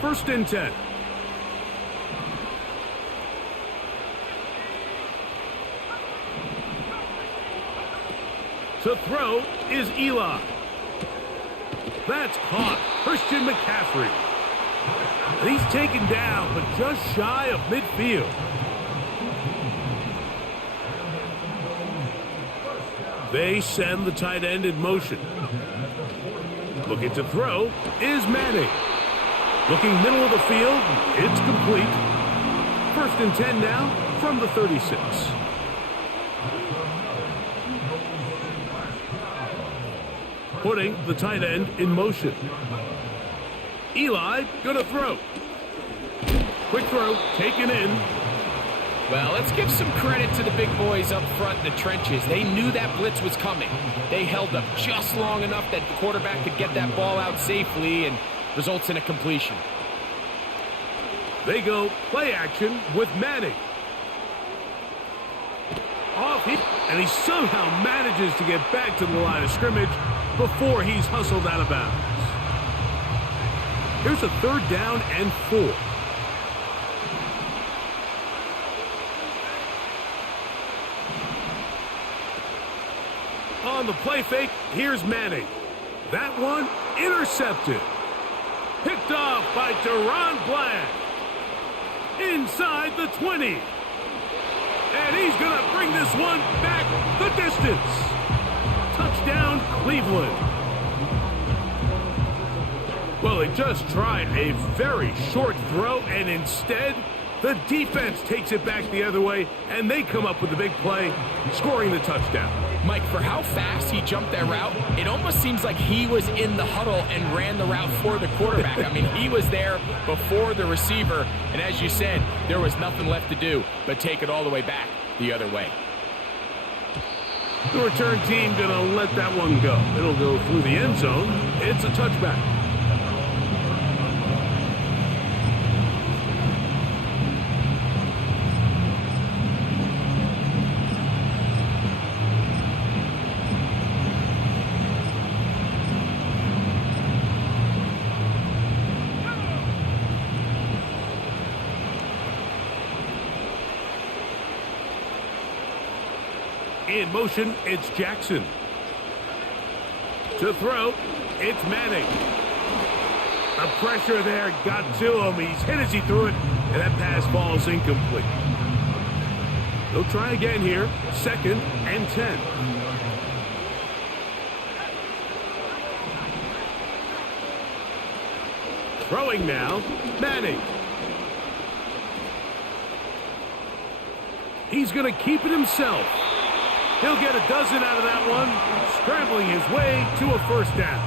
First and 10. To throw is Eli. That's caught. Christian McCaffrey. And he's taken down, but just shy of midfield. They send the tight end in motion. Looking to throw is Manning. Looking middle of the field, it's complete. First and 10 now from the 36. Putting the tight end in motion. Eli gonna throw. Quick throw, taken in. Well, let's give some credit to the big boys up front in the trenches. They knew that blitz was coming. They held up just long enough that the quarterback could get that ball out safely and results in a completion. They go play action with Madden. Off he, and he somehow manages to get back to the line of scrimmage before he's hustled out of bounds. Here's a 3rd down and 4. On the play fake, here's Manning. That one intercepted. Picked off by Deron Bland. Inside the 20. And he's going to bring this one back the distance. Touchdown, Cleveland. Well, they just tried a very short throw, and instead, the defense takes it back the other way, and they come up with a big play, scoring the touchdown. Mike, for how fast he jumped that route, it almost seems like he was in the huddle and ran the route for the quarterback. I mean, he was there before the receiver, and as you said, there was nothing left to do but take it all the way back the other way. The return team going to let that one go. It'll go through the end zone. It's a touchback. In motion, it's Jackson. To throw, it's Manning. The pressure there got to him. He's hit as he threw it, and that pass falls incomplete. They'll try again here. 2nd and 10. Throwing now, Manning. He's going to keep it himself. He'll get a dozen out of that one, scrambling his way to a 1st down.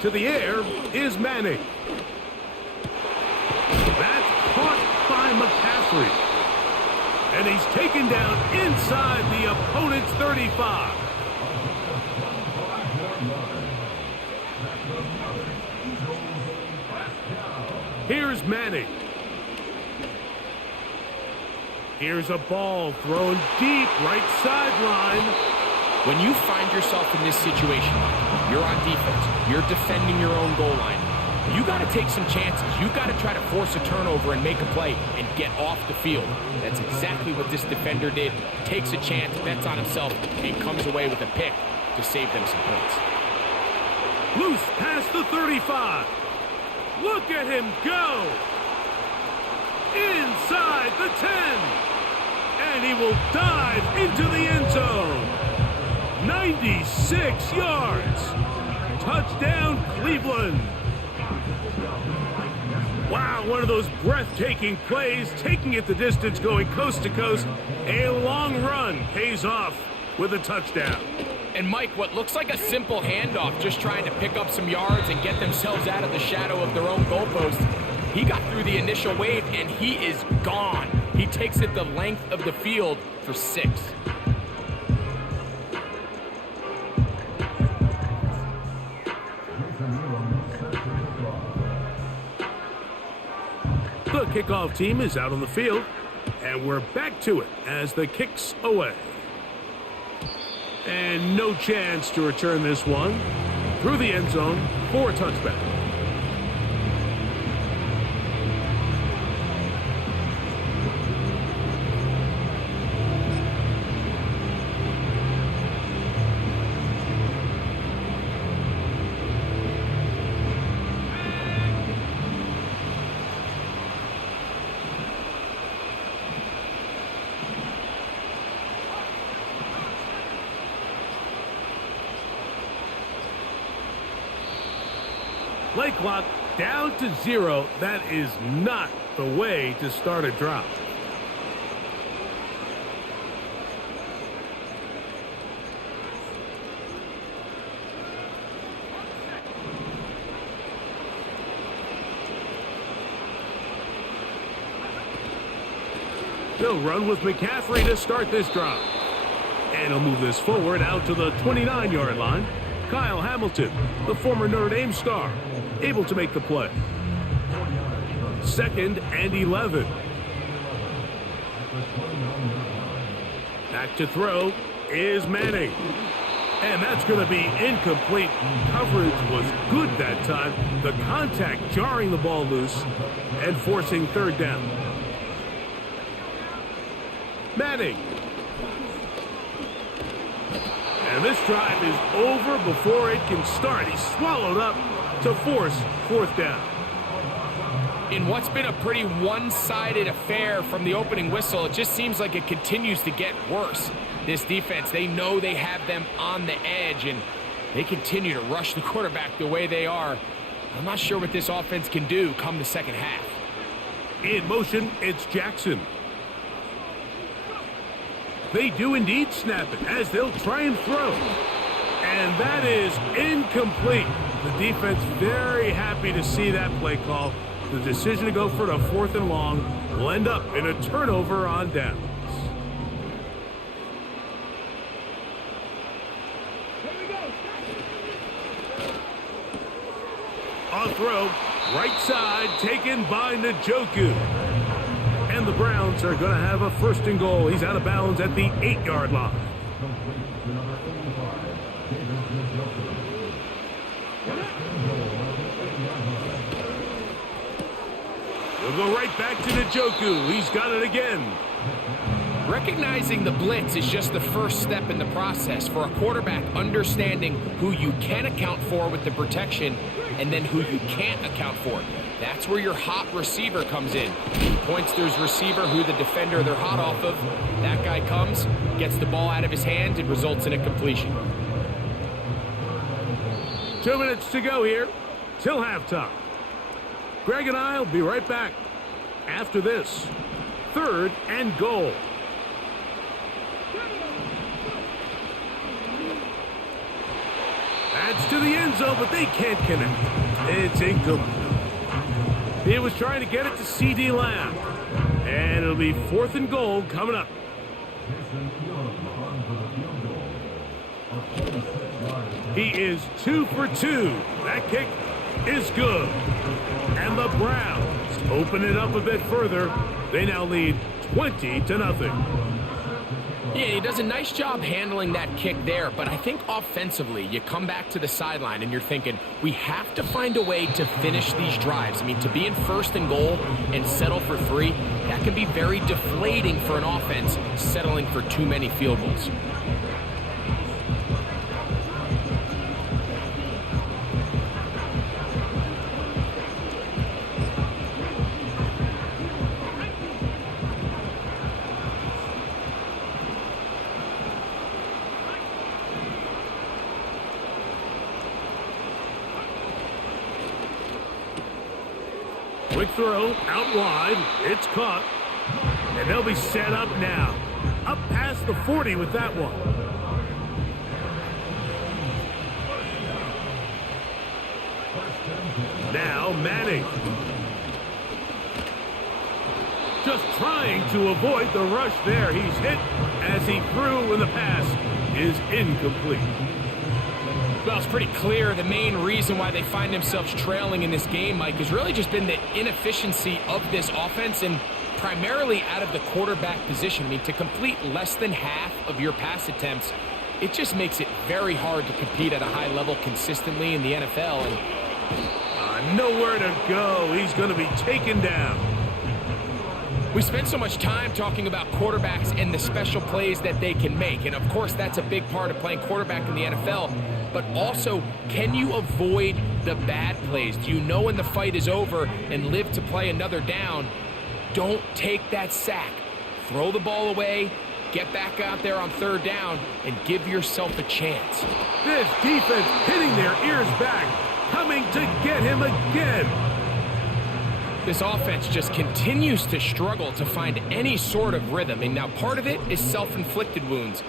To the air is Manning. That's caught by McCaffrey. And he's taken down inside the opponent's 35. Here's Manning. Here's a ball thrown deep right sideline. When you find yourself in this situation, you're on defense, you're defending your own goal line, you got to take some chances. You got to try to force a turnover and make a play and get off the field. That's exactly what this defender did. Takes a chance, bets on himself, and comes away with a pick to save them some points. Loose past the 35. Look at him go. Inside the 10. And he will dive into the end zone. 96 yards. Touchdown, Cleveland. Wow, one of those breathtaking plays, taking it the distance, going coast to coast. A long run pays off with a touchdown. And Mike, what looks like a simple handoff, just trying to pick up some yards and get themselves out of the shadow of their own goalpost. He got through the initial wave, and he is gone. He takes it the length of the field for 6. The kickoff team is out on the field, and we're back to it as the kick's away. And no chance to return this one through the end zone for a touchback. Play clock down to 0. That is not the way to start a drive. They'll run with McCaffrey to start this drive. And he'll move this forward out to the 29-yard line. Kyle Hamilton, the former Notre Dame star, able to make the play. 2nd and 11. Back to throw is Manning. And that's going to be incomplete. Coverage was good that time. The contact jarring the ball loose and forcing 3rd down. Manning. And this drive is over before it can start. He's swallowed up to force 4th down. In what's been a pretty one-sided affair from the opening whistle, it just seems like it continues to get worse. This defense, they know they have them on the edge, and they continue to rush the quarterback the way they are. I'm not sure what this offense can do come the second half. In motion, it's Jackson. They do indeed snap it as they'll try and throw. And that is incomplete. The defense very happy to see that play call. The decision to go for the 4th and long will end up in a turnover on downs. On throw, right side taken by Njoku. And the Browns are going to have a 1st and goal. He's out of bounds at the 8-yard line. We'll go right back to Njoku. He's got it again. Recognizing the blitz is just the first step in the process for a quarterback, understanding who you can account for with the protection and then who you can't account for. That's where your hot receiver comes in. Points to his receiver who the defender they're hot off of. That guy comes, gets the ball out of his hand, and results in a completion. 2 minutes to go here till halftime. Greg and I will be right back after this. 3rd and goal. That's to the end zone, but they can't connect. It's incomplete. He was trying to get it to C.D. Lamb. And it'll be 4th and goal coming up. He is 2 for 2. That kick is good. And the Browns open it up a bit further. They now lead 20-0. Yeah, he does a nice job handling that kick there, but I think offensively, you come back to the sideline and you're thinking, we have to find a way to finish these drives. I mean, to be in 1st and goal and settle for 3, that can be very deflating for an offense settling for too many field goals. Quick throw, out wide, it's caught, and they'll be set up now. Up past the 40 with that one. Now Manning. Just trying to avoid the rush there. He's hit as he threw, and the pass is incomplete. Well, it's pretty clear the main reason why they find themselves trailing in this game, Mike, has really just been the inefficiency of this offense and primarily out of the quarterback position. I mean, to complete less than half of your pass attempts, it just makes it very hard to compete at a high level consistently in the NFL. And nowhere to go. He's going to be taken down. We spend so much time talking about quarterbacks and the special plays that they can make. And, of course, that's a big part of playing quarterback in the NFL. But also, can you avoid the bad plays? Do you know when the fight is over and live to play another down? Don't take that sack. Throw the ball away, get back out there on 3rd down, and give yourself a chance. This defense hitting their ears back, coming to get him again. This offense just continues to struggle to find any sort of rhythm. And now part of it is self-inflicted wounds.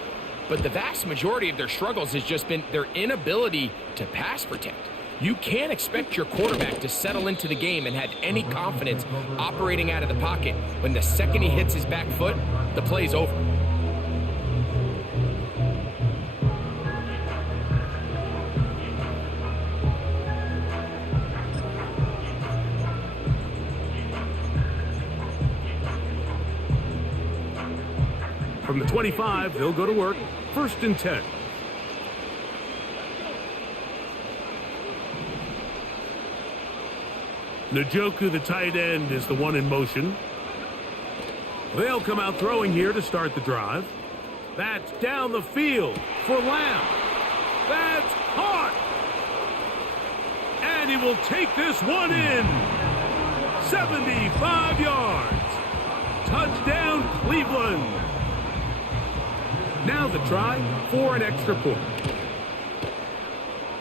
But the vast majority of their struggles has just been their inability to pass protect. You can't expect your quarterback to settle into the game and have any confidence operating out of the pocket when the second he hits his back foot, the play's over. From the 25, they'll go to work. 1st and 10. Njoku, the tight end, is the one in motion. They'll come out throwing here to start the drive. That's down the field for Lamb. That's caught. And he will take this one in. 75 yards. Touchdown, Cleveland. Now the try for an extra point.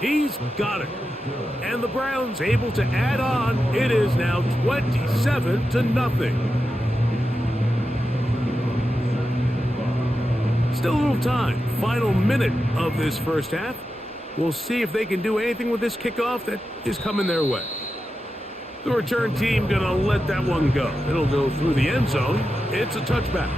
He's got it. And the Browns able to add on. It is now 27-0. Still a little time. Final minute of this first half. We'll see if they can do anything with this kickoff that is coming their way. The return team going to let that one go. It'll go through the end zone. It's a touchback.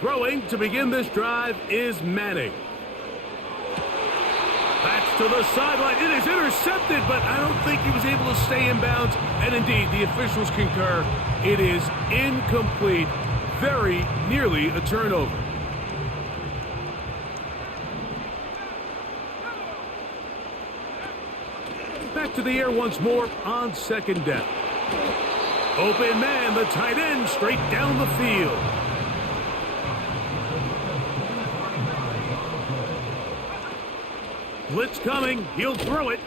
Throwing to begin this drive is Manning. That's to the sideline. It is intercepted, but I don't think he was able to stay in bounds. And indeed, the officials concur. It is incomplete. Very nearly a turnover. Back to the air once more on 2nd down. Open man, the tight end, straight down the field. Blitz coming. He'll throw it.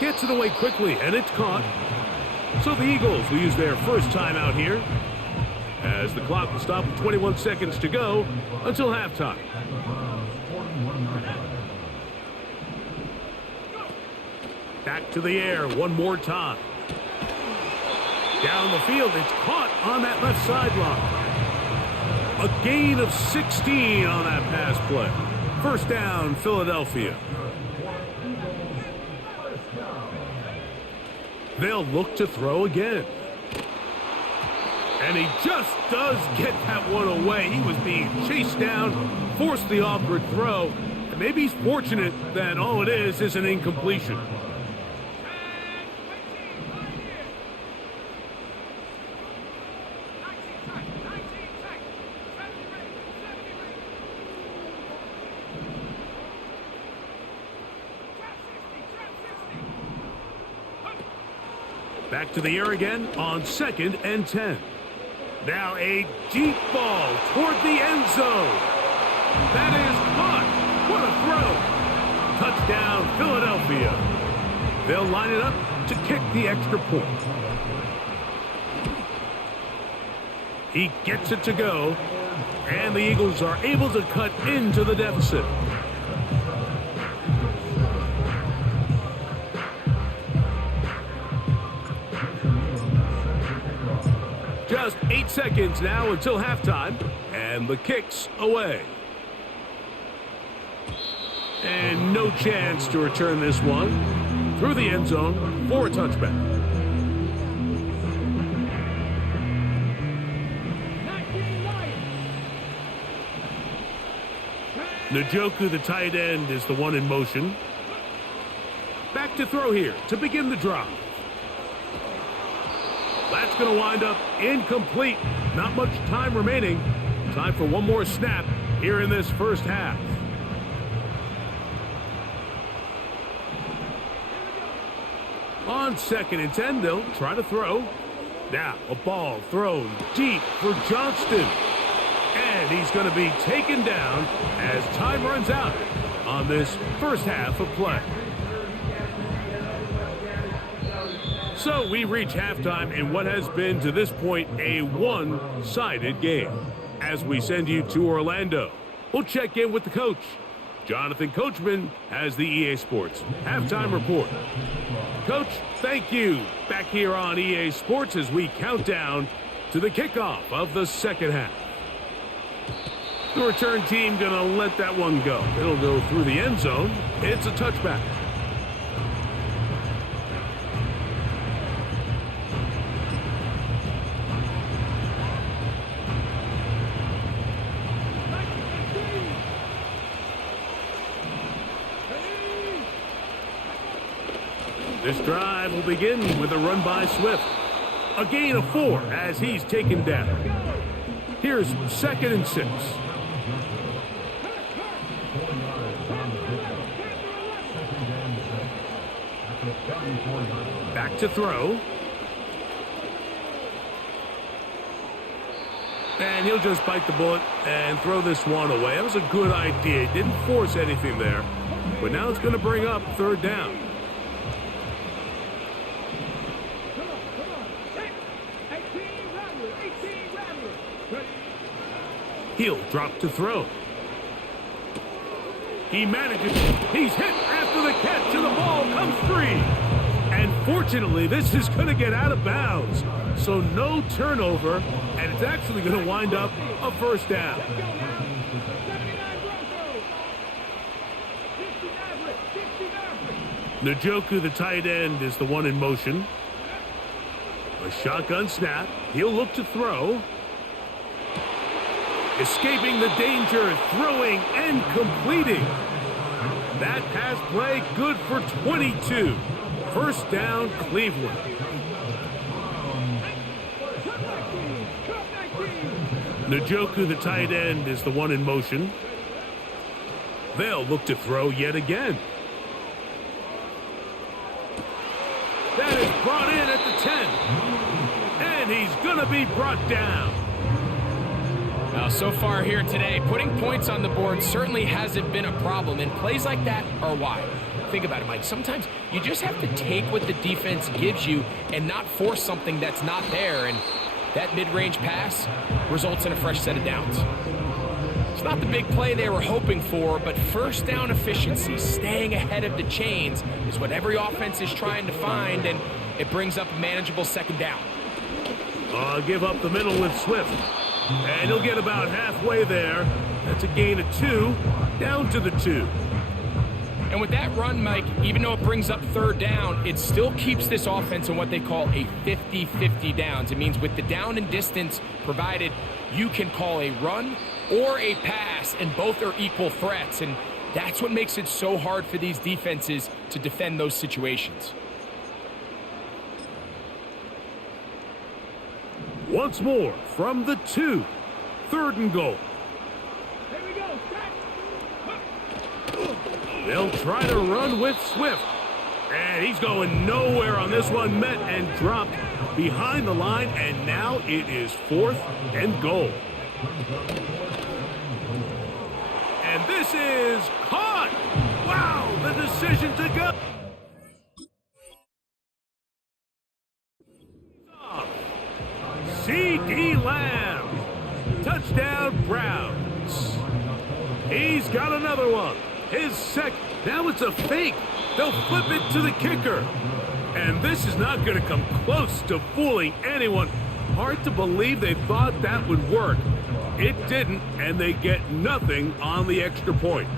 Gets it away quickly, and it's caught. So the Eagles will use their first timeout here as the clock will stop with 21 seconds to go until halftime. Back to the air one more time. Down the field, it's caught on that left sideline. A gain of 16 on that pass play. First down, Philadelphia. They'll look to throw again. And he just does get that one away. He was being chased down, forced the awkward throw. And maybe he's fortunate that all it is an incompletion. Back to the air again on 2nd and 10. Now a deep ball toward the end zone. That is caught. What a throw. Touchdown, Philadelphia. They'll line it up to kick the extra point. He gets it to go, and the Eagles are able to cut into the deficit. Just 8 seconds now until halftime, and the kick's away. And no chance to return this one through the end zone for a touchback. Njoku, the tight end, is the one in motion. Back to throw here to begin the drive. That's going to wind up incomplete. Not much time remaining. Time for one more snap here in this first half. On 2nd and 10, they'll try to throw. Now a ball thrown deep for Johnston. And he's going to be taken down as time runs out on this first half of play. So we reach halftime in what has been to this point a one-sided game. As we send you to Orlando, we'll check in with the coach. Jonathan Coachman has the EA Sports halftime report. Coach, thank you. Back here on EA Sports as we count down to the kickoff of the second half. The return team going to let that one go. It'll go through the end zone. It's a touchback. This drive will begin with a run by Swift. A gain of 4 as he's taken down. Here's 2nd and 6. Back to throw. And he'll just bite the bullet and throw this one away. That was a good idea. Didn't force anything there. But now it's going to bring up 3rd down. He'll drop to throw. He manages. He's hit after the catch, and the ball comes free. And fortunately, this is going to get out of bounds. So no turnover, and it's actually going to wind up a first down. Njoku, the tight end, is the one in motion. A shotgun snap. He'll look to throw. Escaping the danger, throwing and completing. That pass play good for 22. First down, Cleveland. Njoku, the tight end, is the one in motion. They'll look to throw yet again. That is brought in at the 10. And he's going to be brought down. Now, so far here today, putting points on the board certainly hasn't been a problem, and plays like that are why. Think about it, Mike. Sometimes you just have to take what the defense gives you and not force something that's not there, and that mid-range pass results in a fresh set of downs. It's not the big play they were hoping for, but first down efficiency, staying ahead of the chains, is what every offense is trying to find, and it brings up a manageable 2nd down. Give up the middle with Swift. And he'll get about halfway there. That's a gain of 2, down to the 2. And with that run, Mike, even though it brings up third down, it still keeps this offense in what they call a 50-50 downs. It means with the down and distance provided, you can call a run or a pass, and both are equal threats. And that's what makes it so hard for these defenses to defend those situations. Once more from the 2. 3rd and goal. Here we go. They'll try to run with Swift. And he's going nowhere on this one. Met and dropped behind the line. And now it is 4th and goal. And this is caught. Wow, the decision to go. C.D. Lamb. Touchdown, Browns. He's got another one. His second. Now it's a fake. They'll flip it to the kicker. And this is not going to come close to fooling anyone. Hard to believe they thought that would work. It didn't, and they get nothing on the extra point.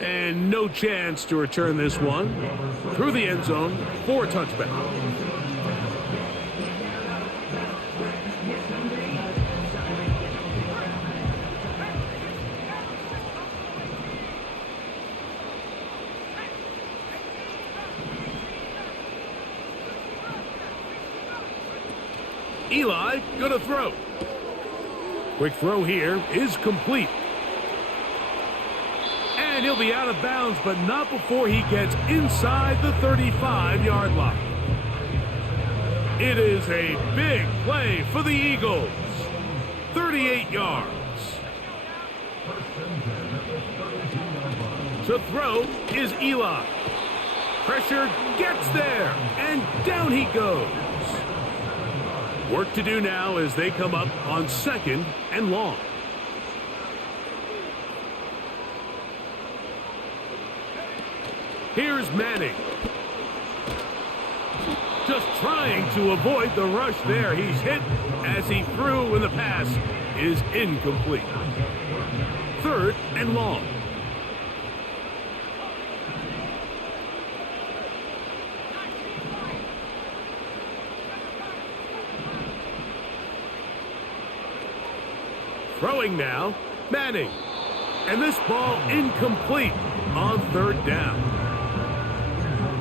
And no chance to return this one. Through the end zone for a touchback. Eli gonna throw. Quick throw here is complete. And he'll be out of bounds, but not before he gets inside the 35-yard line. It is a big play for the Eagles. 38 yards. To throw is Eli. Pressure gets there, and down he goes. Work to do now as they come up on 2nd and long. Here's Manning. Just trying to avoid the rush there. He's hit as he threw, and the pass is incomplete. 3rd and long. Throwing now, Manning. And this ball incomplete on 3rd down.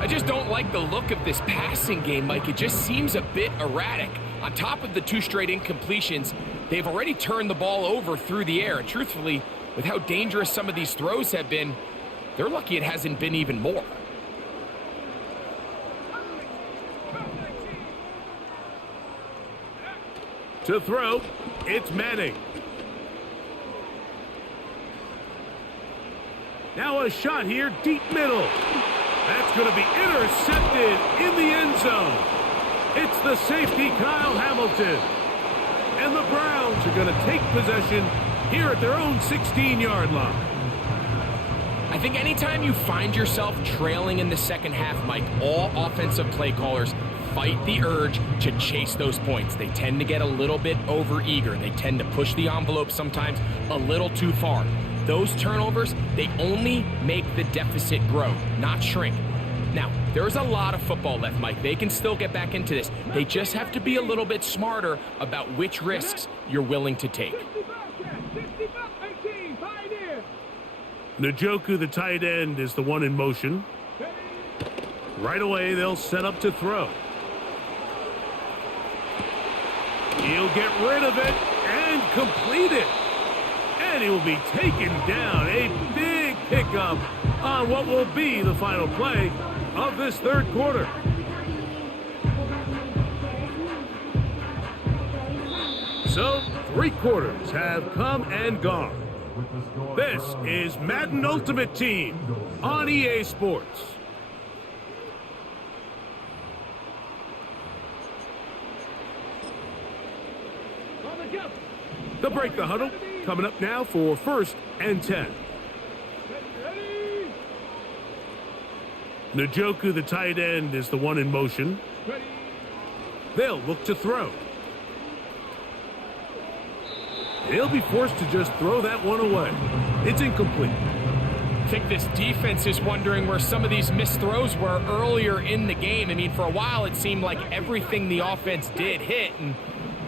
I just don't like the look of this passing game, Mike. It just seems a bit erratic. On top of the 2 straight incompletions, they've already turned the ball over through the air. And truthfully, with how dangerous some of these throws have been, they're lucky it hasn't been even more. To throw, it's Manning. Now a shot here, deep middle. That's going to be intercepted in the end zone. It's the safety, Kyle Hamilton. And the Browns are going to take possession here at their own 16-yard line. I think anytime you find yourself trailing in the second half, Mike, all offensive play callers fight the urge to chase those points. They tend to get a little bit overeager. They tend to push the envelope sometimes a little too far. Those turnovers, they only make the deficit grow, not shrink. Now, there's a lot of football left, Mike. They can still get back into this. They just have to be a little bit smarter about which risks you're willing to take. Njoku, the tight end, is the one in motion. Right away, they'll set up to throw. He'll get rid of it and complete it. And he will be taken down. A big pickup on what will be the final play of this 3rd quarter. So, 3 quarters have come and gone. This is Madden Ultimate Team on EA Sports. They'll break the huddle. Coming up now for 1st and 10. Njoku, the tight end, is the one in motion. They'll look to throw. He'll be forced to just throw that one away. It's incomplete. I think this defense is wondering where some of these missed throws were earlier in the game. I mean, for a while it seemed like everything the offense did hit, and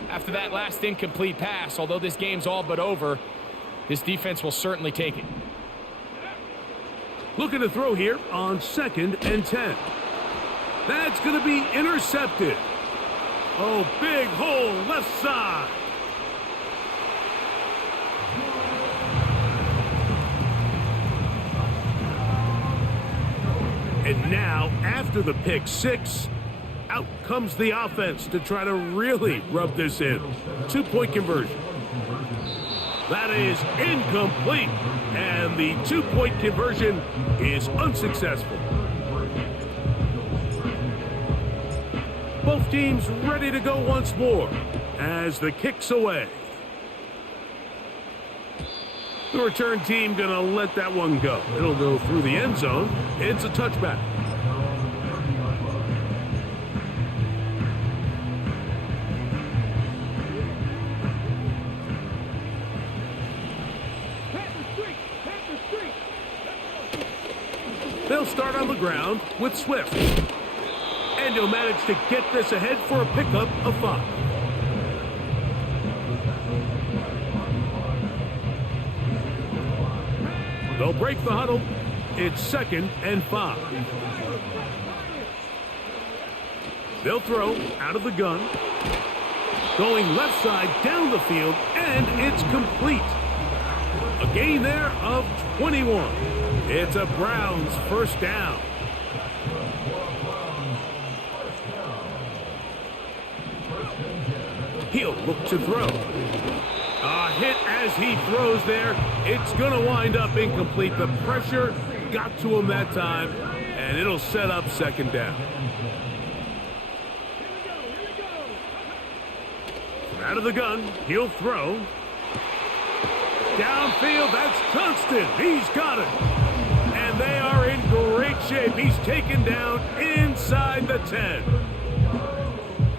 after that last incomplete pass, although this game's all but over, this defense will certainly take it. Looking to throw here on 2nd and 10. That's going to be intercepted. Oh, big hole left side. And now, after the pick six, out comes the offense to try to really rub this in. 2-point conversion. That is incomplete, and the 2-point conversion is unsuccessful. Both teams ready to go once more as the kick's away. The return team going to let that one go. It'll go through the end zone. It's a touchback. They'll start on the ground with Swift. And he'll manage to get this ahead for a pickup of 5. They'll break the huddle. It's 2nd and 5. They'll throw out of the gun. Going left side down the field, and it's complete. A gain there of 21. It's a Browns first down. He'll look to throw. A hit as he throws there. It's going to wind up incomplete. The pressure got to him that time, and it'll set up 2nd down. Out of the gun, he'll throw. Downfield, that's Johnston. He's got it. And they are in great shape. He's taken down inside the 10.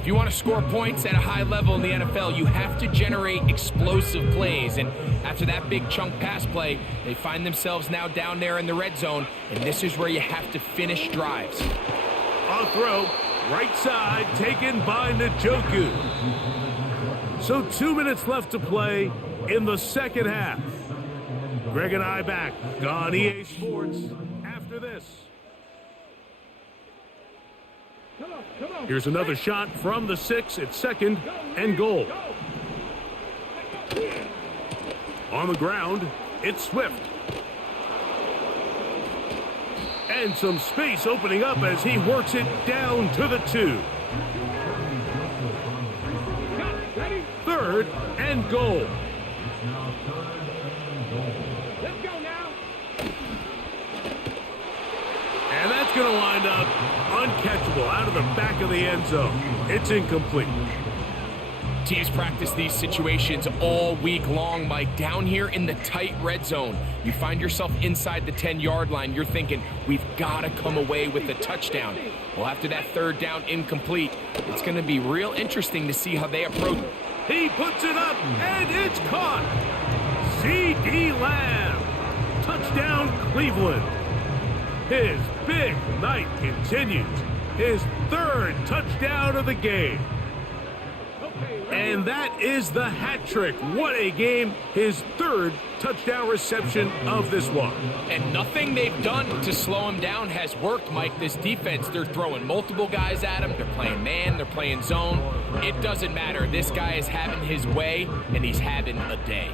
If you want to score points at a high level in the NFL, you have to generate explosive plays. And after that big chunk pass play, they find themselves now down there in the red zone. And this is where you have to finish drives. A throw, right side, taken by Njoku. So 2 minutes left to play in the second half. Greg and I back on EA Sports after this. Here's another shot from the 6 at 2nd and goal. On the ground, it's Swift. And some space opening up as he works it down to the 2. 3rd and goal. Let's go now. And that's going to wind up uncatchable out of the back of the end zone. It's incomplete. Teams practice these situations all week long, Mike. Down here in the tight red zone, you find yourself inside the 10-yard line. You're thinking, we've got to come away with a touchdown. Well, after that 3rd down incomplete, it's going to be real interesting to see how they approach. He puts it up, and it's caught. C.D. Lamb. Touchdown, Cleveland. His big night continues. His 3rd touchdown of the game. And that is the hat trick. What a game. His 3rd touchdown reception of this one. And nothing they've done to slow him down has worked, Mike. This defense, they're throwing multiple guys at him. They're playing man. They're playing zone. It doesn't matter. This guy is having his way, and he's having a day.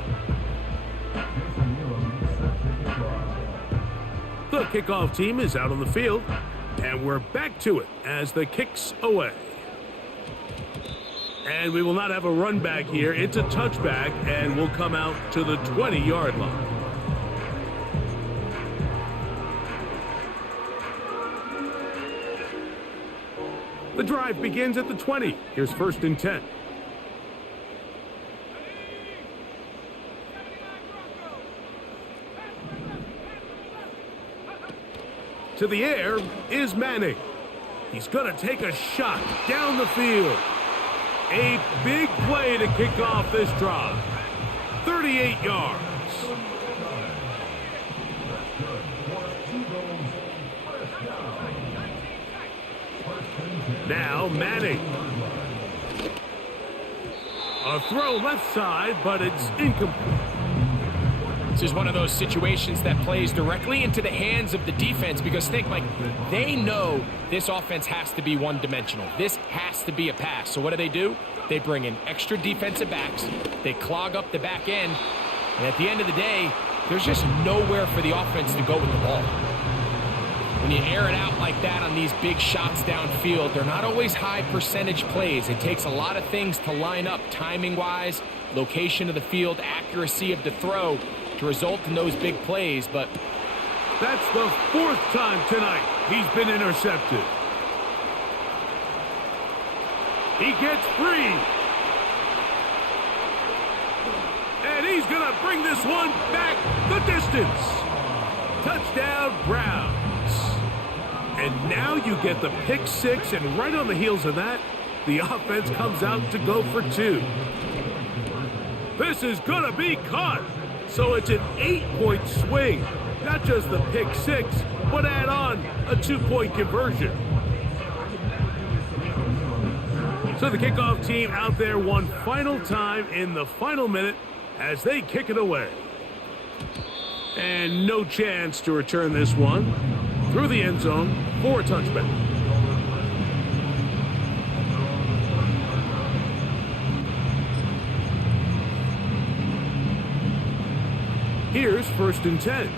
The kickoff team is out on the field, and we're back to it as the kick's away. And we will not have a run back here. It's a touchback, and we'll come out to the 20-yard line. The drive begins at the 20. Here's 1st and 10. To the air is Manning. He's going to take a shot down the field. A big play to kick off this drive. 38 yards. Now Madden. A throw left side, but it's incomplete. This is one of those situations that plays directly into the hands of the defense because think, Mike, they know this offense has to be one-dimensional. This has to be a pass. So what do? They bring in extra defensive backs. They clog up the back end. And at the end of the day, there's just nowhere for the offense to go with the ball. When you air it out like that on these big shots downfield, they're not always high percentage plays. It takes a lot of things to line up timing-wise, location of the field, accuracy of the throw to result in those big plays, but that's the 4th time tonight he's been intercepted. He gets free. And he's going to bring this one back the distance. Touchdown, Browns. And now you get the pick 6, and right on the heels of that, the offense comes out to go for 2. This is going to be caught. So it's an 8-point swing. Not just the pick 6, but add on a 2-point conversion. So the kickoff team out there one final time in the final minute as they kick it away. And no chance to return this one through the end zone for a touchback. Here's 1st and 10.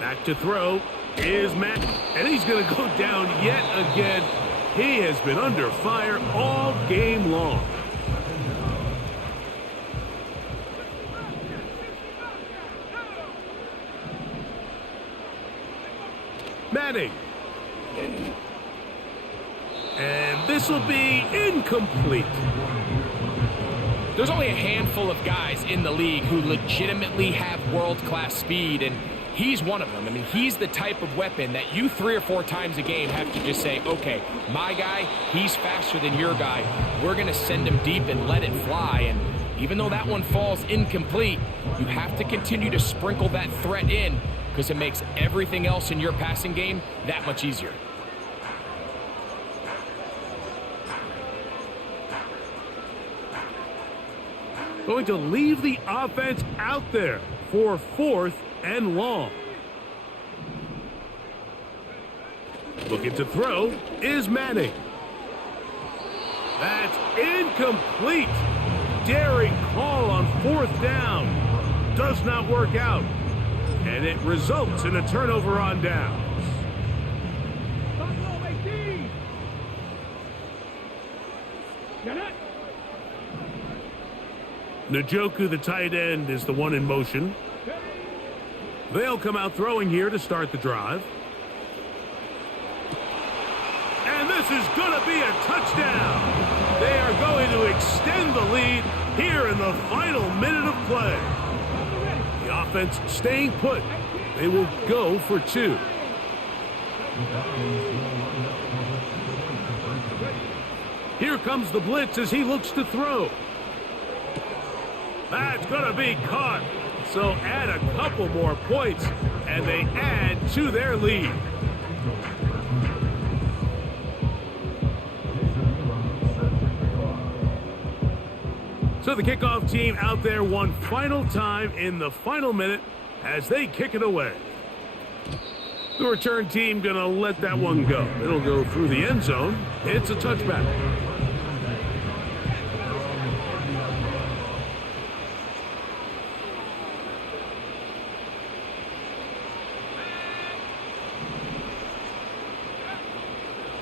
Back to throw is Matt, and he's going to go down yet again. He has been under fire all game long. Manning. And this will be incomplete. There's only a handful of guys in the league who legitimately have world-class speed, and he's one of them. I mean, he's the type of weapon that you 3 or 4 times a game have to just say, okay, my guy, he's faster than your guy. We're going to send him deep and let it fly. And even though that one falls incomplete, you have to continue to sprinkle that threat in because it makes everything else in your passing game that much easier. Going to leave the offense out there for 4th and long. Looking to throw is Manning. That's incomplete. Daring call on 4th down. Does not work out. And it results in a turnover on downs. Njoku, the tight end, is the one in motion. They'll come out throwing here to start the drive. And this is going to be a touchdown. They are going to extend the lead here in the final minute of play. The offense staying put. They will go for 2. Here comes the blitz as he looks to throw. That's going to be caught. So add a couple more points, and they add to their lead. So the kickoff team out there one final time in the final minute as they kick it away. The return team going to let that one go. It'll go through the end zone. It's a touchback.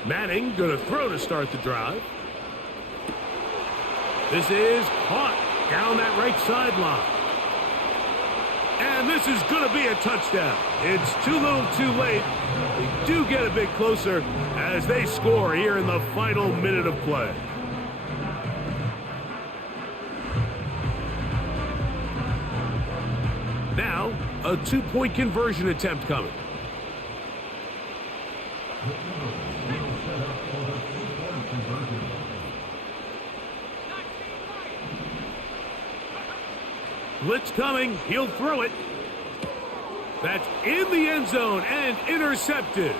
Manning going to throw to start the drive. This is caught down that right sideline. And this is going to be a touchdown. It's too little too late. They do get a bit closer as they score here in the final minute of play. Now, a 2-point conversion attempt coming. Blitz coming. He'll throw it. That's in the end zone and intercepted.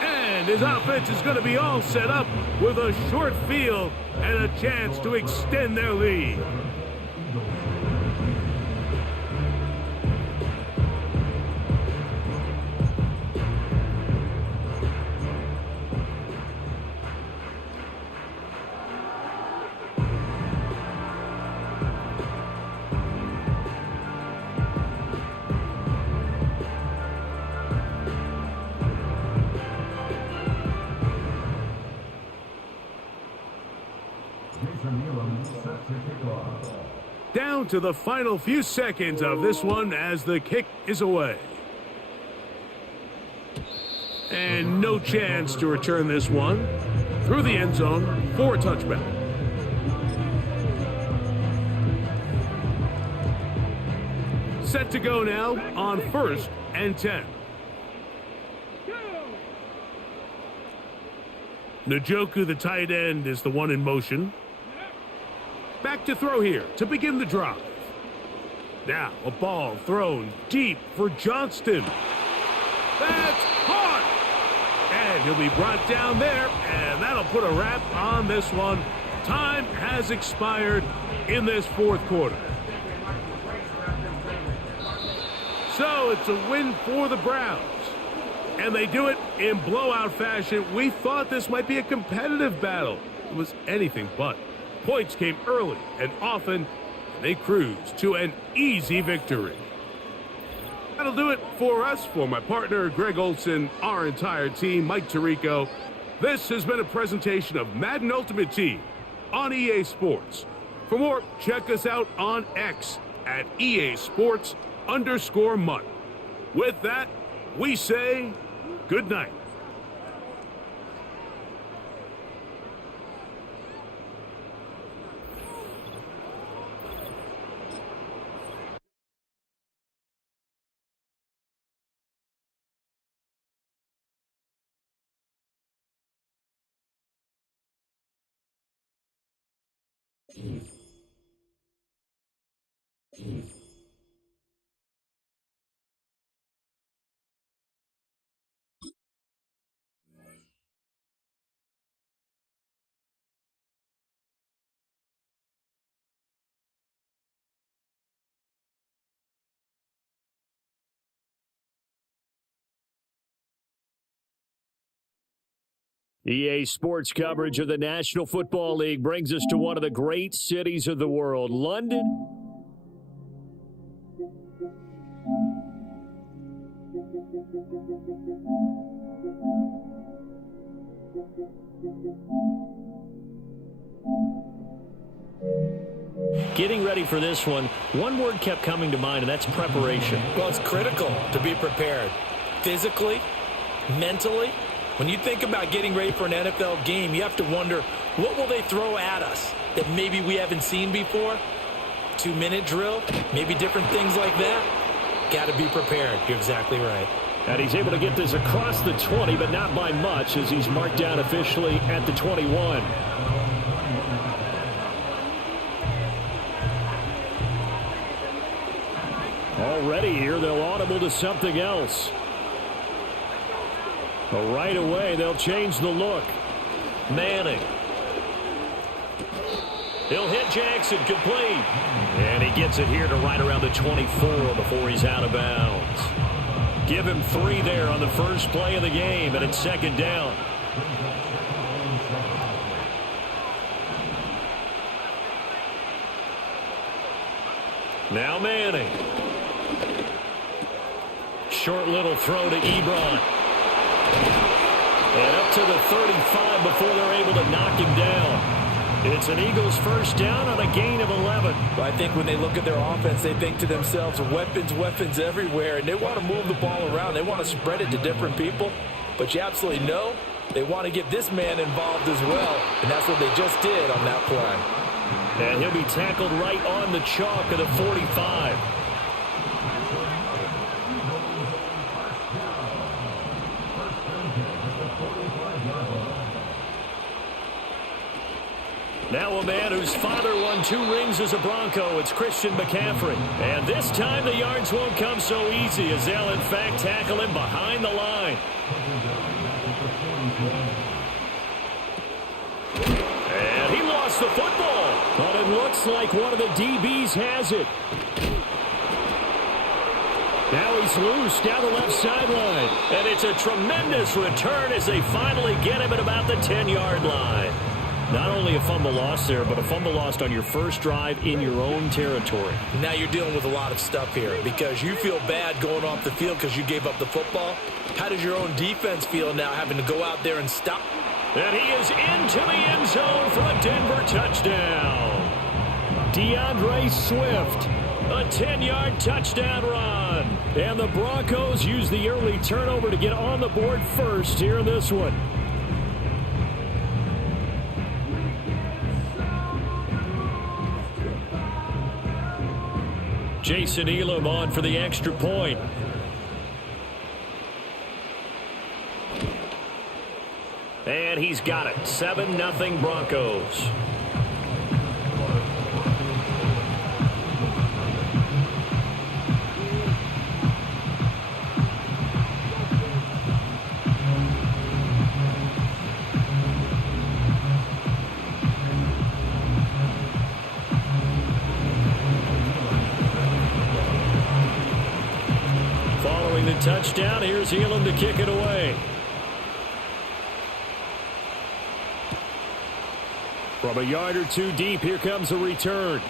And his offense is going to be all set up with a short field and a chance to extend their lead. Down to the final few seconds of this one as the kick is away. And no chance to return this one through the end zone for a touchback. Set to go now on 1st and 10. Njoku, the tight end, is the one in motion. Back to throw here to begin the drive. Now a ball thrown deep for Johnston. That's caught! And he'll be brought down there, and that'll put a wrap on this one. Time has expired in this fourth quarter. So it's a win for the Browns. And they do it in blowout fashion. We thought this might be a competitive battle. It was anything but. Points came early and often, and they cruised to an easy victory. That'll do it for us. For my partner, Greg Olson, our entire team, Mike Tirico, this has been a presentation of Madden Ultimate Team on EA Sports. For more, check us out on X at EA Sports_Mutt. With that, we say good night. EA Sports coverage of the National Football League brings us to one of the great cities of the world, London. Getting ready for this one word kept coming to mind, and that's preparation. Well, it's critical to be prepared physically, mentally. When you think about getting ready for an NFL game, you have to wonder, what will they throw at us that maybe we haven't seen before? 2-minute drill, maybe different things like that. Got to be prepared. You're exactly right. And he's able to get this across the 20, but not by much, as he's marked down officially at the 21. Already here, they'll audible to something else. But right away, they'll change the look. Manning. He'll hit Jackson, complete. And he gets it here to right around the 24 before he's out of bounds. Give him 3 there on the first play of the game, and it's second down. Now Manning. Short little throw to Ebron. And up to the 35 before they're able to knock him down. It's an Eagles first down on a gain of 11. But I think when they look at their offense, they think to themselves, weapons everywhere. And they want to move the ball around. They want to spread it to different people. But you absolutely know they want to get this man involved as well. And that's what they just did on that play. And he'll be tackled right on the chalk of the 45. Now a man whose father won 2 rings as a Bronco. It's Christian McCaffrey. And this time the yards won't come so easy as they'll, in fact, tackle him behind the line. And he lost the football. But it looks like one of the DBs has it. Now he's loose down the left sideline. And it's a tremendous return as they finally get him at about the 10-yard line. Not only a fumble loss there, but a fumble lost on your first drive in your own territory. Now you're dealing with a lot of stuff here because you feel bad going off the field because you gave up the football. How does your own defense feel now having to go out there and stop? And he is into the end zone for a Denver touchdown. DeAndre Swift, a 10-yard touchdown run. And the Broncos use the early turnover to get on the board first here in this one. Jason Elam on for the extra point. And he's got it. 7-0 Broncos. Following the touchdown, here's Elam to kick it away. From a yard or two deep, here comes a return.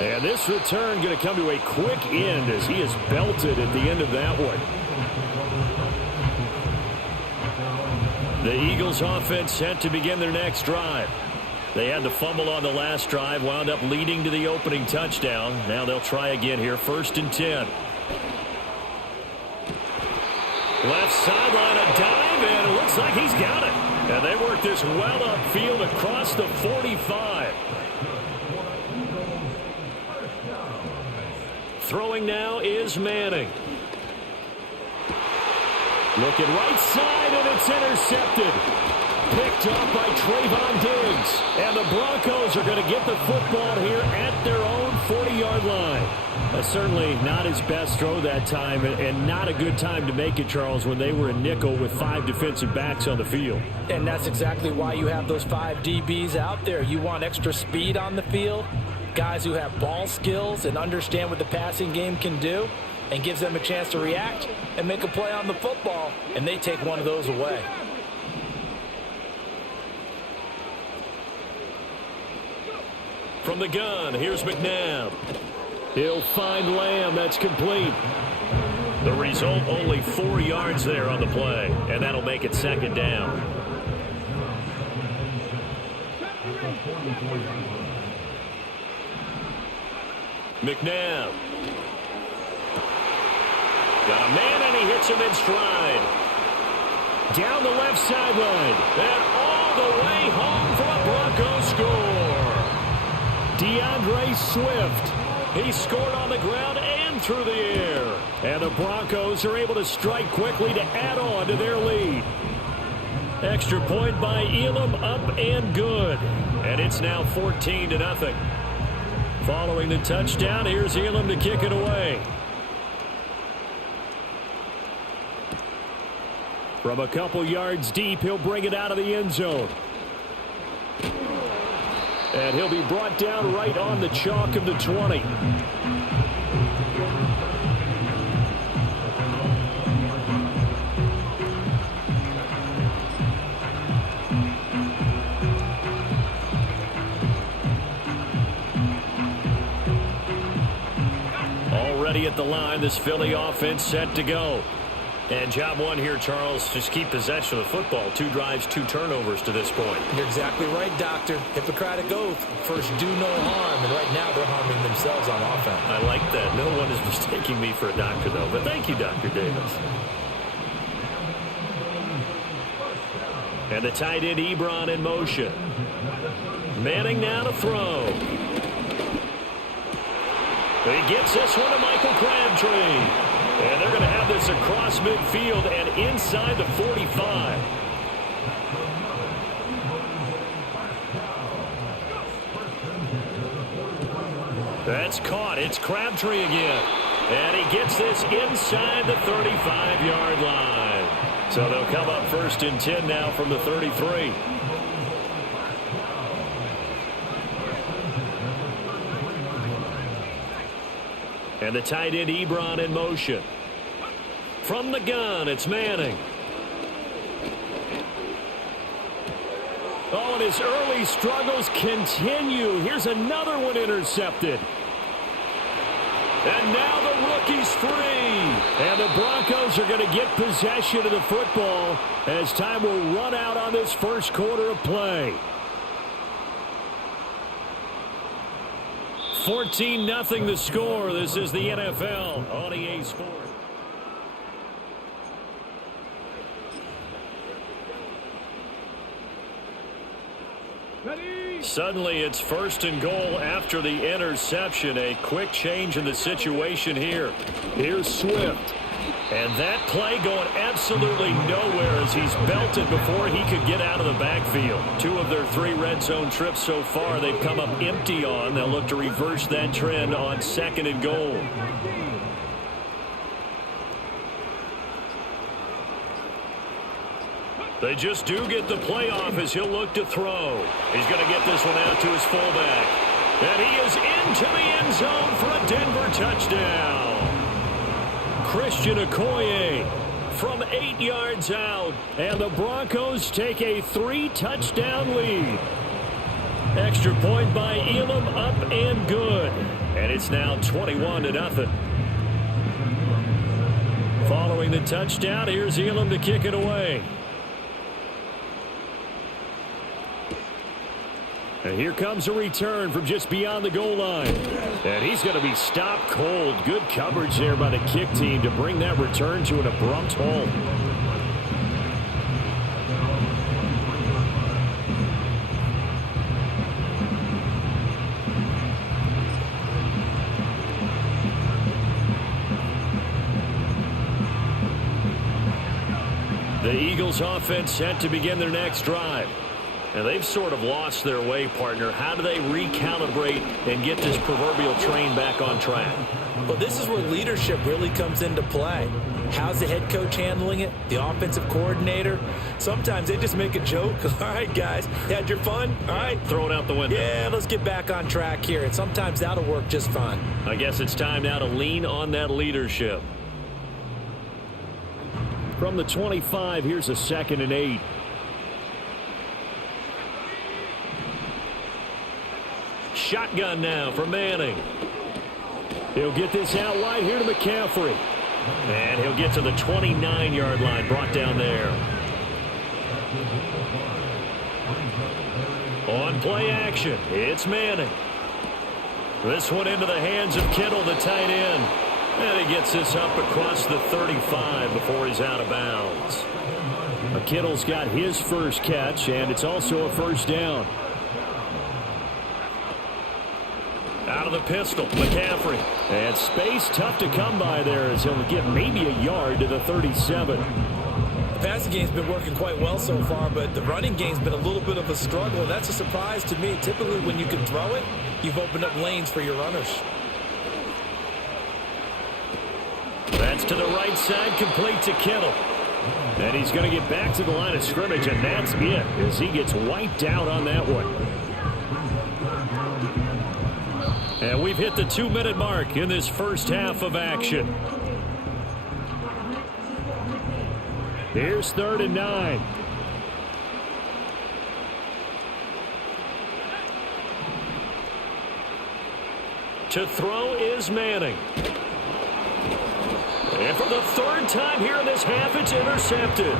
And this return going to come to a quick end as he is belted at the end of that one. The Eagles offense set to begin their next drive. They had the fumble on the last drive, wound up leading to the opening touchdown. Now they'll try again here, 1st and 10. Left sideline, a dive, and it looks like he's got it. And they work this well upfield across the 45. Throwing now is Manning. Looking right side, and it's intercepted. Picked off by Trayvon Diggs. And the Broncos are going to get the football here at their own 40-yard line. Certainly not his best throw that time, and not a good time to make it, Charles, when they were in nickel with 5 defensive backs on the field. And that's exactly why you have those 5 DBs out there. You want extra speed on the field, guys who have ball skills and understand what the passing game can do, and gives them a chance to react and make a play on the football, and they take one of those away. From the gun, here's McNabb. He'll find Lamb. That's complete. The result, only 4 yards there on the play, and that'll make it 2nd down. McNabb. Got a man, and he hits him in stride. Down the left sideline, and all the way home for a Broncos score. DeAndre Swift. He scored on the ground and through the air. And the Broncos are able to strike quickly to add on to their lead. Extra point by Elam, up and good. And it's now 14-0. Following the touchdown, here's Elam to kick it away. From a couple yards deep, he'll bring it out of the end zone. And he'll be brought down right on the chalk of the 20. Already at the line, this Philly offense set to go. And job one here, Charles, just keep possession of the football. 2 drives, 2 turnovers to this point. You're exactly right, Doctor. Hippocratic oath. First, do no harm. And right now, they're harming themselves on offense. I like that. No one is mistaking me for a doctor, though. But thank you, Dr. Davis. And the tight end, Ebron, in motion. Manning now to throw. He gets this one to Michael Crabtree. And they're going to have this across midfield and inside the 45. That's caught. It's Crabtree again. And he gets this inside the 35-yard line. So they'll come up 1st and 10 now from the 33. And the tight end Ebron in motion. From the gun, it's Manning. Oh, and his early struggles continue. Here's another one intercepted. And now the rookie's free. And the Broncos are going to get possession of the football as time will run out on this first quarter of play. 14-0 the score. This is the NFL on EA Sports. Suddenly it's 1st and goal after the interception. A quick change in the situation here. Here's Swift. And that play going absolutely nowhere as he's belted before he could get out of the backfield. 2 of their 3 red zone trips so far they've come up empty on. They'll look to reverse that trend on 2nd and goal. They just do get the play off as he'll look to throw. He's going to get this one out to his fullback. And he is into the end zone for a Denver touchdown. Christian Okoye from 8 yards out. And the Broncos take a 3-touchdown lead. Extra point by Elam, up and good. And it's now 21-0. Following the touchdown, here's Elam to kick it away. And here comes a return from just beyond the goal line. And he's going to be stopped cold. Good coverage there by the kick team to bring that return to an abrupt halt. The Eagles offense set to begin their next drive. And they've sort of lost their way, partner. How do they recalibrate and get this proverbial train back on track? Well, this is where leadership really comes into play. How's the head coach handling it? The offensive coordinator? Sometimes they just make a joke. All right, guys, you had your fun? All right. Throw it out the window. Yeah, let's get back on track here. And sometimes that'll work just fine. I guess it's time now to lean on that leadership. From the 25, here's a 2nd and 8. Shotgun now for Manning. He'll get this out wide here to McCaffrey. And he'll get to the 29-yard line, brought down there. On play action, it's Manning. This one into the hands of Kittle, the tight end. And he gets this up across the 35 before he's out of bounds. Kittle's got his first catch, and it's also a first down. Out of the pistol, McCaffrey. And space tough to come by there as he'll get maybe a yard to the 37. The passing game's been working quite well so far, but the running game's been a little bit of a struggle. That's a surprise to me. Typically, when you can throw it, you've opened up lanes for your runners. That's to the right side, complete to Kittle. And he's going to get back to the line of scrimmage, and that's it as he gets wiped out on that one. And we've hit the 2-minute mark in this first half of action. Here's 3rd and 9. To throw is Manning. And for the 3rd time here in this half, it's intercepted.